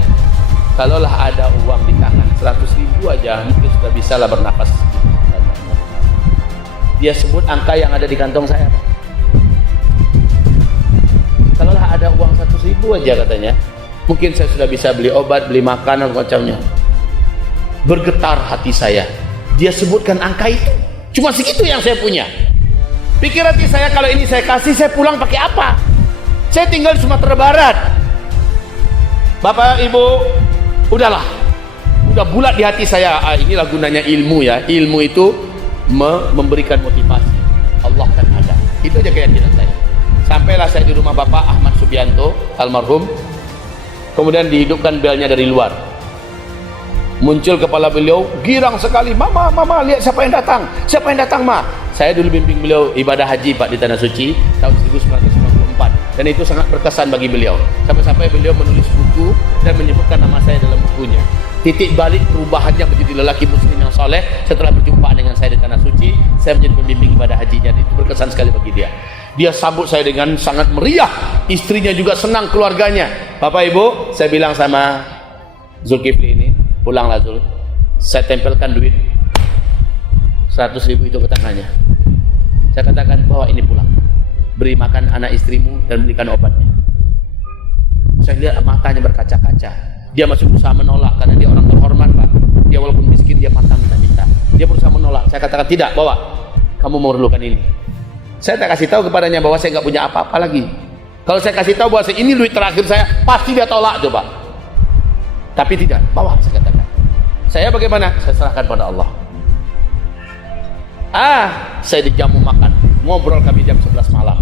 Kalaulah ada uang di tangan 100 ribu aja, mungkin sudah bisa lah bernapas. Dia sebut angka yang ada di kantong saya, Pak. Kalaulah ada uang 100 ribu aja, katanya, mungkin saya sudah bisa beli obat, beli makanan macamnya. Bergetar hati saya. Dia sebutkan angka itu, cuma segitu yang saya punya. Pikir hati saya, kalau ini saya kasih, saya pulang pakai apa? Saya tinggal di Sumatera Barat. Bapak Ibu, udahlah, udah bulat di hati saya. Inilah gunanya ilmu ya. Ilmu itu memberikan motivasi. Allah kan ada. Itu aja keyakinan saya. Sampailah saya di rumah Bapak Ahmad Subianto almarhum. Kemudian dihidupkan belnya dari luar. Muncul kepala beliau, girang sekali. Mama, lihat siapa yang datang. Siapa yang datang, Ma? Saya dulu bimbing beliau ibadah haji, Pak, di Tanah Suci tahun 1994. Dan itu sangat berkesan bagi beliau. Sampai-sampai beliau menulis buku dan menyebutkan nama saya dalam bukunya. Titik balik perubahannya menjadi lelaki muslim yang soleh setelah berjumpa dengan saya di Tanah Suci. Saya menjadi pembimbing ibadah hajinya. Dan itu berkesan sekali bagi dia. Dia sambut saya dengan sangat meriah. Istrinya juga senang, keluarganya. Bapak Ibu, saya bilang sama Zulkifli ini, pulanglah Zul, saya tempelkan duit 100 ribu itu ke tangannya. Saya katakan, bawa ini pulang, beri makan anak istrimu dan belikan obatnya. Saya lihat matanya berkaca-kaca. Dia masih berusaha menolak karena dia orang terhormat, Pak. Dia walaupun miskin, dia pantang minta-minta. Dia berusaha menolak. Saya katakan, tidak, bawa, kamu memerlukan ini. Saya tak kasih tahu kepadanya bahwa saya nggak punya apa-apa lagi. Kalau saya kasih tahu bahwa ini duit terakhir saya, pasti dia tolak, coba. Tapi tidak, bawa, saya katakan. Saya bagaimana? Saya serahkan pada Allah. Saya dijamu makan, ngobrol kami jam 11 malam.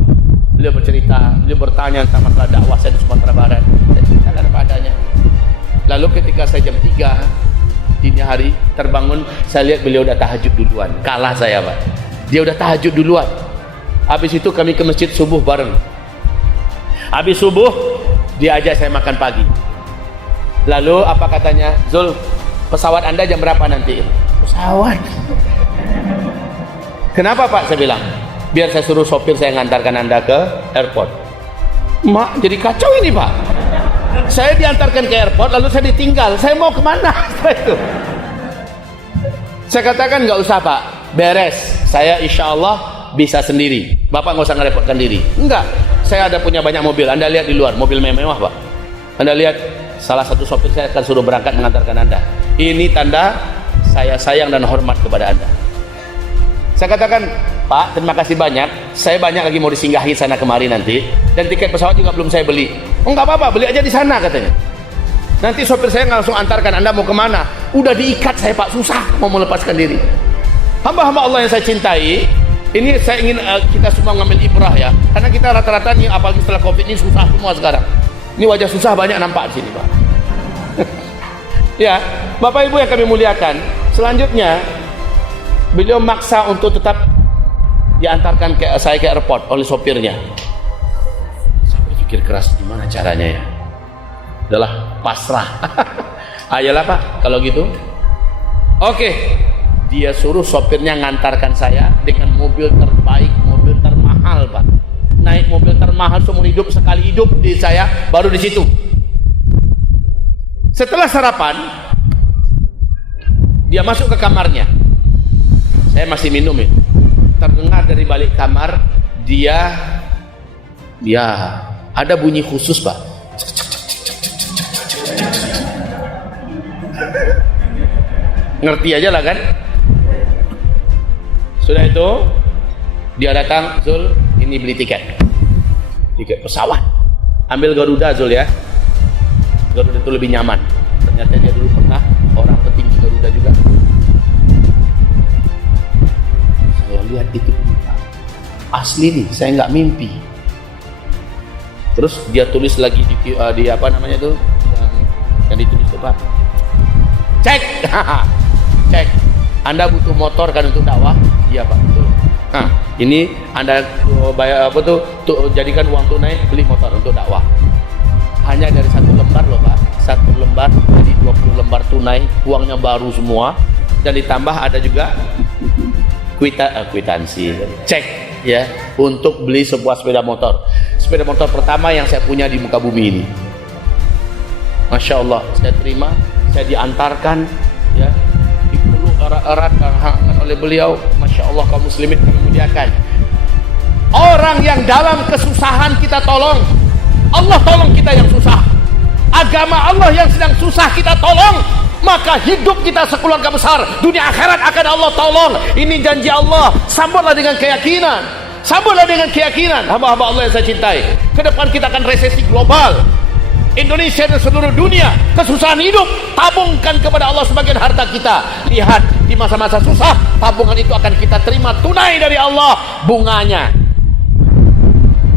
Beliau bercerita, beliau bertanya tentang masalah dakwah saya di Sumatera Barat. Saya ceritakan apa adanya. Lalu ketika saya jam 3 dini hari terbangun, saya lihat beliau udah tahajud duluan. Kalah saya, Pak. Dia udah tahajud duluan. Habis itu kami ke masjid subuh bareng. Habis subuh dia ajak saya makan pagi. Lalu apa katanya? Zul, pesawat Anda jam berapa nanti? Pesawat? Kenapa, Pak? Saya bilang, biar saya suruh sopir saya ngantarkan Anda ke airport. Mak, jadi kacau ini, Pak. Saya diantarkan ke airport, lalu saya ditinggal. Saya mau kemana? Saya katakan, nggak usah, Pak. Beres. Saya insya Allah bisa sendiri. Bapak nggak usah ngerepotkan diri. Enggak. Saya ada punya banyak mobil. Anda lihat di luar, mobil mewah, Pak. Anda lihat, salah satu sopir saya akan suruh berangkat mengantarkan Anda. Ini tanda saya sayang dan hormat kepada Anda. Saya katakan, Pak, terima kasih banyak. Saya banyak lagi mau disinggahi sana kemari nanti. Dan tiket pesawat juga belum saya beli. Oh, nggak apa-apa, beli aja di sana, katanya. Nanti sopir saya langsung antarkan. Anda mau kemana? Udah diikat saya, Pak, susah mau melepaskan diri. Hamba-hamba Allah yang saya cintai, ini saya ingin kita semua ngambil ibrah ya. Karena kita rata-rata nih, apalagi setelah COVID ini susah semua sekarang. Ini wajah susah banyak nampak di sini, Pak. Ya, Bapak Ibu yang kami muliakan, selanjutnya beliau maksa untuk tetap diantarkan saya ke airport oleh sopirnya. Saya berpikir keras, gimana caranya ya? Adalah pasrah. Ayolah Pak, kalau gitu. Oke. Dia suruh sopirnya ngantarkan saya dengan mobil terbaik, mobil termahal Pak. Naik mobil termahal seumur hidup, sekali hidup di saya, baru di situ. Setelah sarapan, dia masuk ke kamarnya. Saya masih minum itu. Terdengar dari balik kamar, dia ada bunyi khusus Pak. Ngerti aja lah kan? Sudah itu dia datang, Zul, ini beli tiket pesawat, ambil Garuda Zul ya, Garuda itu lebih nyaman. Ternyata dia dulu pernah orang petinggi Garuda juga. Saya lihat itu asli nih, saya nggak mimpi. Terus dia tulis lagi di apa namanya itu yang ditulis itu Pak, cek cek, Anda butuh motor kan untuk dakwah? Iya Pak, betul. Nah, ini Anda bayar apa tuh jadikan uang tunai, beli motor untuk dakwah. Hanya dari satu lembar loh Pak, satu lembar jadi 20 lembar tunai, uangnya baru semua, dan ditambah ada juga kwitansi, cek ya, untuk beli sebuah sepeda motor pertama yang saya punya di muka bumi ini. Masya Allah, saya terima, saya diantarkan ya, dipeluk erat-erat dan hangat oleh beliau. Masya Allah, kaum muslimin kami muliakan. Orang yang dalam kesusahan kita tolong, Allah tolong kita yang susah. Agama Allah yang sedang susah kita tolong, maka hidup kita sekeluarga besar, dunia akhirat akan Allah tolong. Ini janji Allah. Sambutlah dengan keyakinan, sambutlah dengan keyakinan, hamba-hamba Allah yang saya cintai. Ke depan kita akan resesi global. Indonesia dan seluruh dunia kesusahan hidup, tabungkan kepada Allah sebagian harta kita. Lihat, di masa-masa susah, tabungan itu akan kita terima tunai dari Allah bunganya.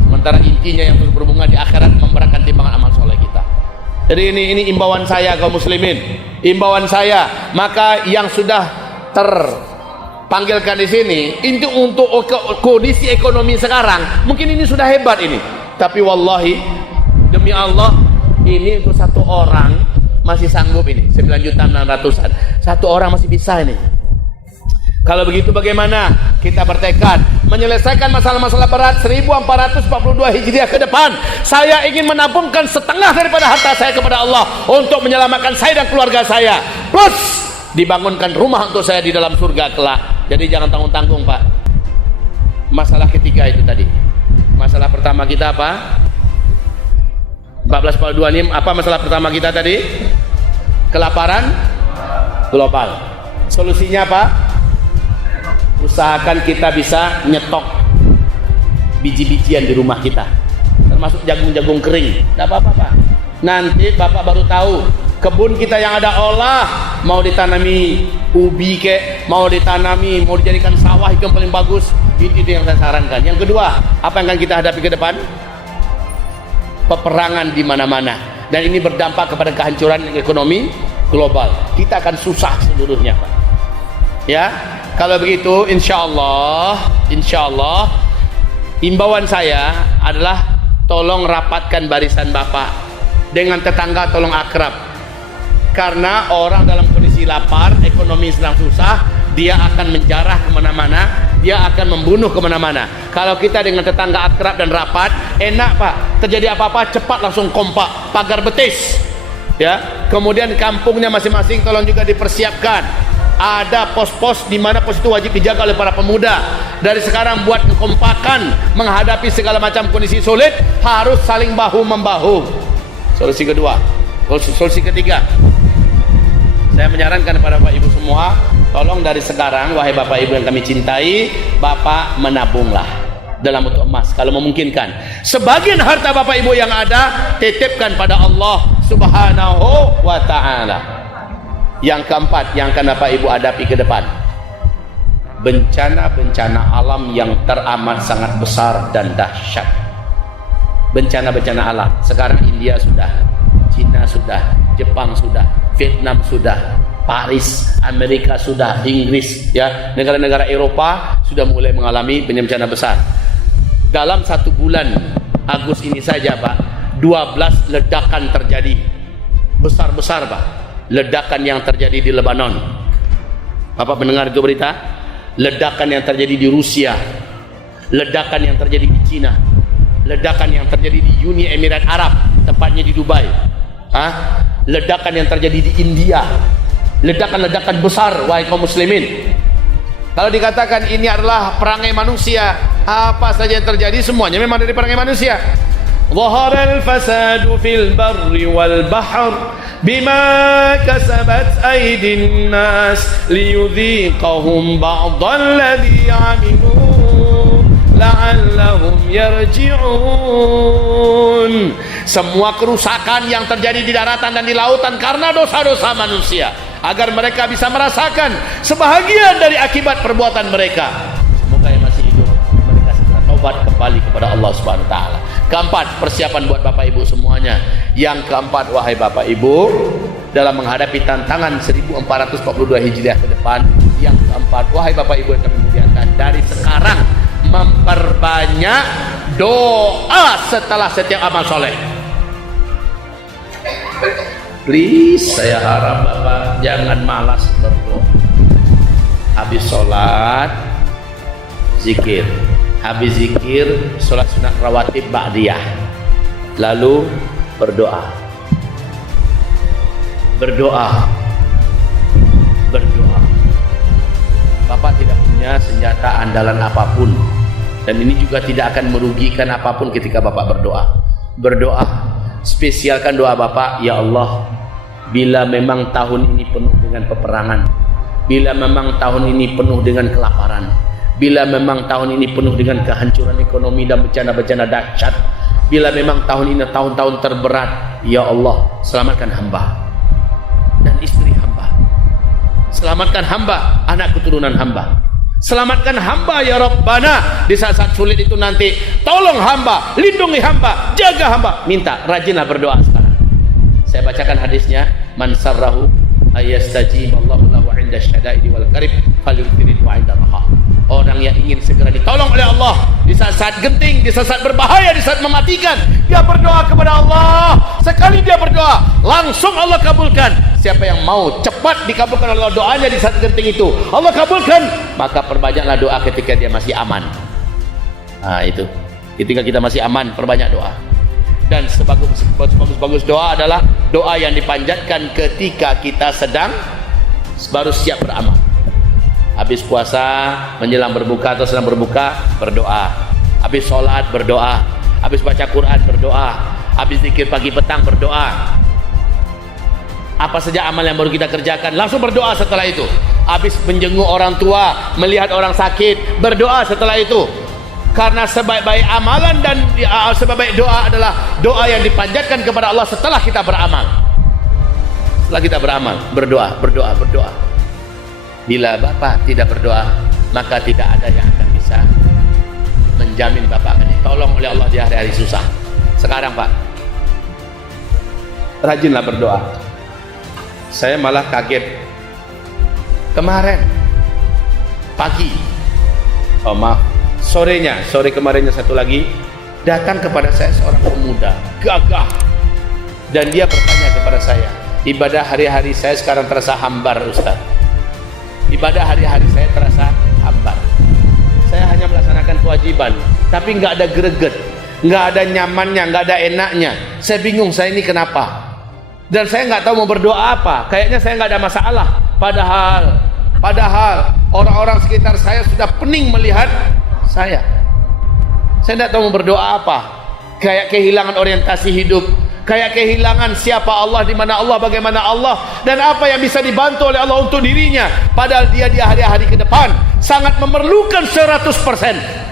Sementara intinya yang berbunga di akhirat memberatkan timbangan amal soleh kita. Jadi ini imbauan saya kaum muslimin, imbauan saya. Maka yang sudah terpanggilkan di sini itu untuk kondisi ekonomi sekarang, mungkin ini sudah hebat ini. Tapi wallahi demi Allah, ini untuk satu orang masih sanggup ini 9.600.000-an. Satu orang masih bisa ini. Kalau begitu bagaimana kita bertekad menyelesaikan masalah-masalah berat 1442 Hijriah ke depan. Saya ingin menabungkan setengah daripada harta saya kepada Allah untuk menyelamatkan saya dan keluarga saya, plus dibangunkan rumah untuk saya di dalam surga kelak. Jadi jangan tanggung-tanggung Pak. Masalah ketiga itu tadi. Masalah pertama kita apa? 1442 ini apa masalah pertama kita tadi? Kelaparan global. Solusinya apa? Usahakan kita bisa nyetok biji-bijian di rumah kita, termasuk jagung-jagung kering. Tidak apa-apa Pak. Nanti Bapak baru tahu kebun kita yang ada olah, mau ditanami ubi kek, mau ditanami, mau dijadikan sawah, itu yang paling bagus. Itu yang saya sarankan. Yang kedua, apa yang akan kita hadapi ke depan? Peperangan di mana-mana, dan ini berdampak kepada kehancuran ekonomi global. Kita akan susah seluruhnya Pak. Ya, kalau begitu insya Allah imbauan saya adalah tolong rapatkan barisan Bapak dengan tetangga, tolong akrab. Karena orang dalam kondisi lapar, ekonomi sedang susah, dia akan menjarah kemana-mana, dia akan membunuh kemana-mana. Kalau kita dengan tetangga akrab dan rapat, enak Pak, terjadi apa-apa cepat langsung kompak, pagar betis ya. Kemudian kampungnya masing-masing tolong juga dipersiapkan, ada pos-pos di mana pos itu wajib dijaga oleh para pemuda. Dari sekarang buat kekompakan menghadapi segala macam kondisi sulit, harus saling bahu-membahu. Solusi kedua. Solusi ketiga, saya menyarankan kepada Bapak Ibu semua, tolong dari sekarang, wahai Bapak Ibu yang kami cintai, Bapak menabunglah dalam bentuk emas kalau memungkinkan. Sebagian harta Bapak Ibu yang ada, titipkan pada Allah Subhanahu wa ta'ala. Yang keempat yang akan Bapak Ibu hadapi ke depan, bencana-bencana alam yang teramat sangat besar dan dahsyat. Bencana-bencana alam. Sekarang India sudah, Cina sudah, Jepang sudah, Vietnam sudah, Paris, Amerika sudah, Inggris, ya, negara-negara Eropa sudah mulai mengalami bencana besar. Dalam 1 bulan Agustus ini saja, Pak, 12 ledakan terjadi besar-besar, Pak. Ledakan yang terjadi di Lebanon. Bapak mendengar itu berita? Ledakan yang terjadi di Rusia, ledakan yang terjadi di Cina, ledakan yang terjadi di Uni Emirat Arab, tepatnya di Dubai, ledakan yang terjadi di India, ledakan-ledakan besar, wahai kaum muslimin. Kalau dikatakan ini adalah perangai manusia, apa saja yang terjadi semuanya memang dari perangai manusia. Zaharal fasadu fil barri wal bahr bima kasabat aydin nas liyudhiqahum ba'dalladhi 'amilu la'allahum yarji'un. Semua kerusakan yang terjadi di daratan dan di lautan karena dosa-dosa manusia, agar mereka bisa merasakan sebahagian dari akibat perbuatan mereka. Semoga yang masih hidup mereka segera taubat kembali kepada Allah Subhanahu wa taala. Keempat, persiapan buat Bapak Ibu semuanya. Yang keempat, wahai Bapak Ibu, dalam menghadapi tantangan 1442 Hijriah ke depan, yang keempat, wahai Bapak Ibu yang kami muliakan, dari sekarang memperbanyak doa setelah setiap amal soleh. Please, saya harap Bapak jangan malas berdoa. Habis sholat, zikir. Habis zikir, sholat sunat rawatib ba'diyah. Lalu berdoa. Berdoa. Berdoa. Bapak tidak punya senjata andalan apapun, dan ini juga tidak akan merugikan apapun ketika Bapak berdoa. Berdoa. Spesialkan doa Bapak, ya Allah, bila memang tahun ini penuh dengan peperangan, bila memang tahun ini penuh dengan kelaparan, bila memang tahun ini penuh dengan kehancuran ekonomi dan bencana-bencana dahsyat, bila memang tahun ini tahun-tahun terberat, ya Allah, selamatkan hamba dan istri hamba, selamatkan hamba, anak keturunan hamba, selamatkan hamba ya Rabbana. Di saat-saat sulit itu nanti, tolong hamba, lindungi hamba, jaga hamba. Minta, rajinlah berdoa sekarang. Saya bacakan hadisnya, man sarrahu ayastajiballahu lahu 'inda syada'idi wal karib falyukthiril 'inda raha. Orang yang ingin segera ditolong oleh Allah di saat-saat genting, di saat-saat berbahaya, di saat mematikan, dia berdoa kepada Allah. Sekali dia berdoa, langsung Allah kabulkan. Siapa yang mau cepat dikabulkan oleh Allah doanya di saat genting itu, Allah kabulkan, maka perbanyaklah doa ketika dia masih aman. Nah itu, ketika kita masih aman, perbanyak doa. Dan sebagus doa adalah doa yang dipanjatkan ketika kita sedang baru siap beramal. Habis puasa, menjelang berbuka atau sedang berbuka, berdoa. Habis sholat, berdoa. Habis baca Quran, berdoa. Habis zikir pagi petang, berdoa. Apa saja amal yang baru kita kerjakan, langsung berdoa setelah itu. Habis menjenguk orang tua, melihat orang sakit, berdoa setelah itu. Karena sebaik-baik amalan dan sebaik-baik doa adalah doa yang dipanjatkan kepada Allah setelah kita beramal. Setelah kita beramal, berdoa, berdoa, berdoa. Bila Bapak tidak berdoa, maka tidak ada yang akan bisa menjamin Bapak akan ditolong oleh Allah di hari-hari susah. Sekarang Pak, rajinlah berdoa. Saya malah kaget kemarin pagi, sore kemarinnya satu lagi datang kepada saya seorang pemuda gagah, dan dia bertanya kepada saya, ibadah hari-hari saya sekarang terasa hambar Ustaz. Ibadah hari-hari saya terasa hambar. Saya hanya melaksanakan kewajiban, tapi nggak ada greget, nggak ada nyamannya, nggak ada enaknya. Saya bingung, saya ini kenapa? Dan saya nggak tahu mau berdoa apa. Kayaknya saya nggak ada masalah. Padahal orang-orang sekitar saya sudah pening melihat saya. Saya nggak tahu mau berdoa apa. Kayak kehilangan orientasi hidup. Kayak kehilangan siapa Allah, di mana Allah, bagaimana Allah, dan apa yang bisa dibantu oleh Allah untuk dirinya. Padahal dia di hari-hari ke depan sangat memerlukan 100%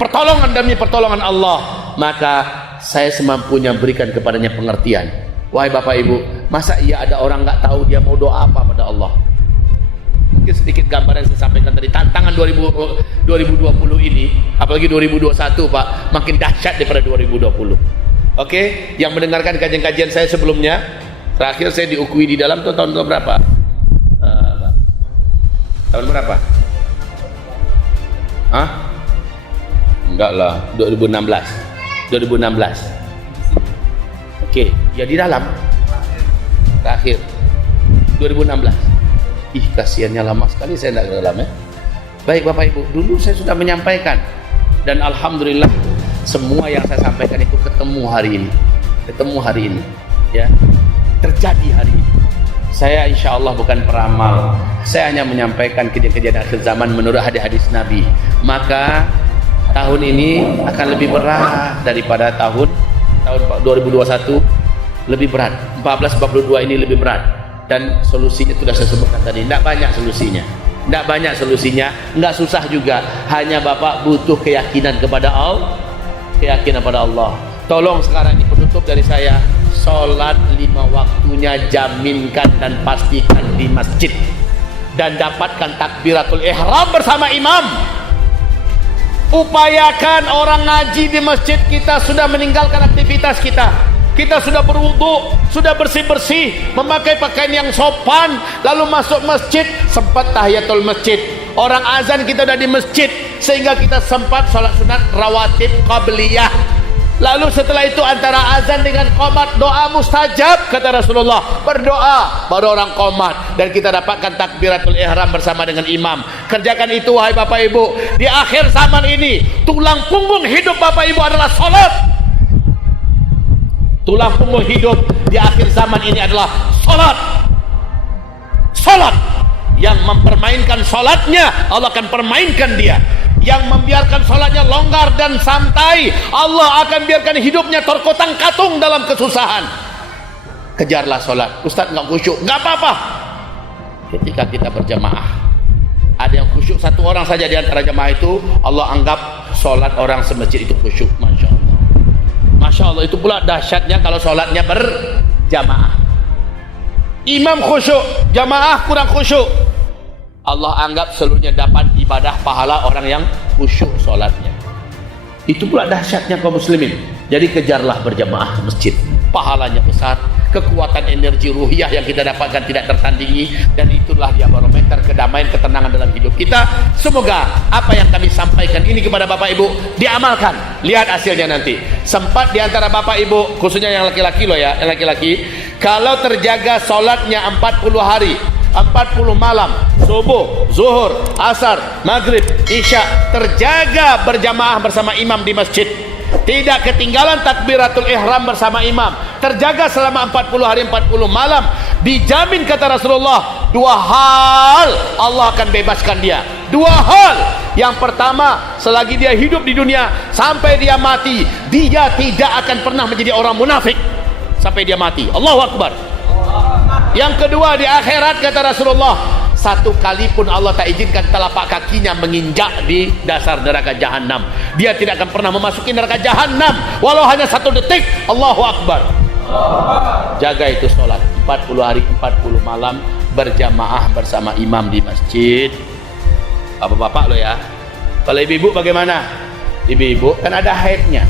pertolongan demi pertolongan Allah. Maka saya semampunya berikan kepadanya pengertian. Wahai Bapak Ibu, masa iya ada orang nggak tahu dia mau doa apa pada Allah? Mungkin sedikit gambaran saya sampaikan tadi. Tantangan 2020 ini, apalagi 2021 Pak, makin dahsyat daripada 2020. Oke, yang mendengarkan kajian-kajian saya sebelumnya, terakhir saya diukui di dalam tuh tahun berapa? Tahun berapa? Hah? Enggak lah, 2016. Oke, ya di dalam. Terakhir 2016. Ih, kasihannya lama sekali saya tidak ke dalam ya. Baik Bapak Ibu, dulu saya sudah menyampaikan dan alhamdulillah semua yang saya sampaikan itu ketemu hari ini, ya, terjadi hari ini. Saya insya Allah bukan peramal, saya hanya menyampaikan kejadian akhir zaman menurut hadis-hadis Nabi. Maka tahun ini akan lebih berat daripada tahun 2021, lebih berat. 1442 ini lebih berat, dan solusinya sudah saya sebutkan tadi. Tidak banyak solusinya, nggak susah juga. Hanya Bapak butuh keyakinan kepada Allah, Tolong sekarang ini penutup dari saya, sholat 5 waktunya jaminkan dan pastikan di masjid, dan dapatkan takbiratul ihram bersama imam. Upayakan orang ngaji di masjid kita sudah meninggalkan aktivitas kita. Kita sudah berwudu, sudah bersih-bersih, memakai pakaian yang sopan, lalu masuk masjid, sempat tahiyatul masjid. Orang azan kita sudah di masjid, sehingga kita sempat sholat sunat rawatib qabliyah. Lalu setelah itu antara azan dengan qomat doa mustajab, kata Rasulullah. Berdoa baru orang qomat, dan kita dapatkan takbiratul ihram bersama dengan imam. Kerjakan itu wahai Bapak Ibu. Di akhir zaman ini tulang punggung hidup Bapak Ibu adalah sholat. Tulang punggung hidup di akhir zaman ini adalah sholat. Yang mempermainkan sholatnya, Allah akan permainkan dia. Yang membiarkan sholatnya longgar dan santai, Allah akan biarkan hidupnya terkotang-katung dalam kesusahan. Kejarlah sholat. Ustaz nggak khusyuk, nggak apa-apa. Ketika kita berjamaah, ada yang khusyuk satu orang saja di antara jamaah itu, Allah anggap sholat orang semasjid itu khusyuk. Masya Allah. Masya Allah, itu pula dahsyatnya kalau sholatnya berjamaah. Imam khusyuk, jamaah kurang khusyuk, Allah anggap seluruhnya dapat ibadah pahala orang yang khusyuk sholatnya. Itu pula dahsyatnya kaum muslimin. Jadi kejarlah berjamaah masjid, pahalanya besar, kekuatan energi ruhiyah yang kita dapatkan tidak tertandingi, dan itulah dia barometer kedamaian, ketenangan dalam hidup kita. Semoga apa yang kami sampaikan ini kepada Bapak Ibu diamalkan. Lihat hasilnya nanti. Sempat di antara Bapak Ibu, khususnya yang laki-laki loh ya, yang laki-laki, kalau terjaga sholatnya 40 hari, 40 malam, subuh, zuhur, asar, maghrib, isya, terjaga berjamaah bersama imam di masjid, tidak ketinggalan takbiratul ihram bersama imam, terjaga selama 40 hari 40 malam, dijamin kata Rasulullah, 2 hal Allah akan bebaskan dia. 2 hal. Yang pertama, selagi dia hidup di dunia sampai dia mati, dia tidak akan pernah menjadi orang munafik sampai dia mati. Allahu Akbar. Yang kedua, di akhirat kata Rasulullah, 1 kali pun Allah tak izinkan telapak kakinya menginjak di dasar neraka jahanam. Dia tidak akan pernah memasuki neraka jahanam walau hanya 1 detik. Allahu Akbar. Jaga itu sholat 40 hari 40 malam berjamaah bersama imam di masjid. Bapak-bapak lo ya. Kalau ibu-ibu bagaimana? Ibu-ibu kan ada haidnya,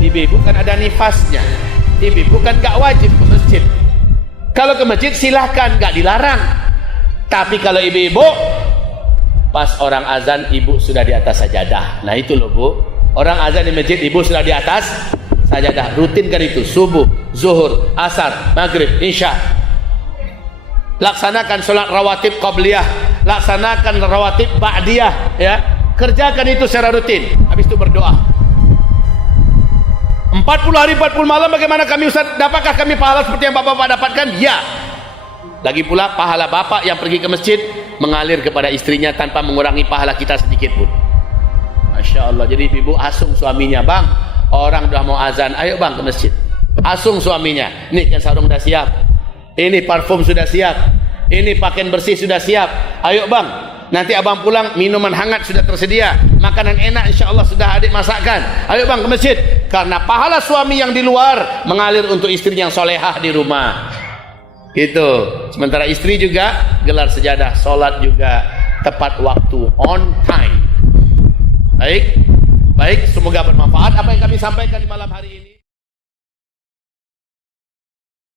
ibu-ibu kan ada nifasnya, ibu-ibu kan gak wajib ke masjid. Kalau ke masjid silahkan, gak dilarang. Tapi kalau ibu-ibu pas orang azan, ibu sudah di atas sajadah. Nah itu loh Bu, orang azan di masjid, ibu sudah di atas sajadah. Rutinkan itu, subuh, zuhur, asar, maghrib, isya. Laksanakan sholat rawatib qabliyah, laksanakan rawatib ba'diyah, ya. Kerjakan itu secara rutin. Habis itu berdoa. 40 hari 40 malam bagaimana kami Ustaz? Dapatkah kami pahala seperti yang bapak-bapak dapatkan? Ya. Lagi pula pahala bapak yang pergi ke masjid mengalir kepada istrinya tanpa mengurangi pahala kita sedikit pun. Masya Allah. Jadi ibu asung suaminya, bang, orang udah mau azan, ayo bang ke masjid. Asung suaminya, ini kan sarung sudah siap, ini parfum sudah siap, ini pakaian bersih sudah siap, ayo bang, nanti abang pulang minuman hangat sudah tersedia, makanan enak insya Allah sudah adik masakkan, ayo bang ke masjid. Karena pahala suami yang di luar mengalir untuk istri yang solehah di rumah gitu. Sementara istri juga gelar sejadah, sholat juga tepat waktu, on time. Baik, semoga bermanfaat apa yang kami sampaikan di malam hari ini.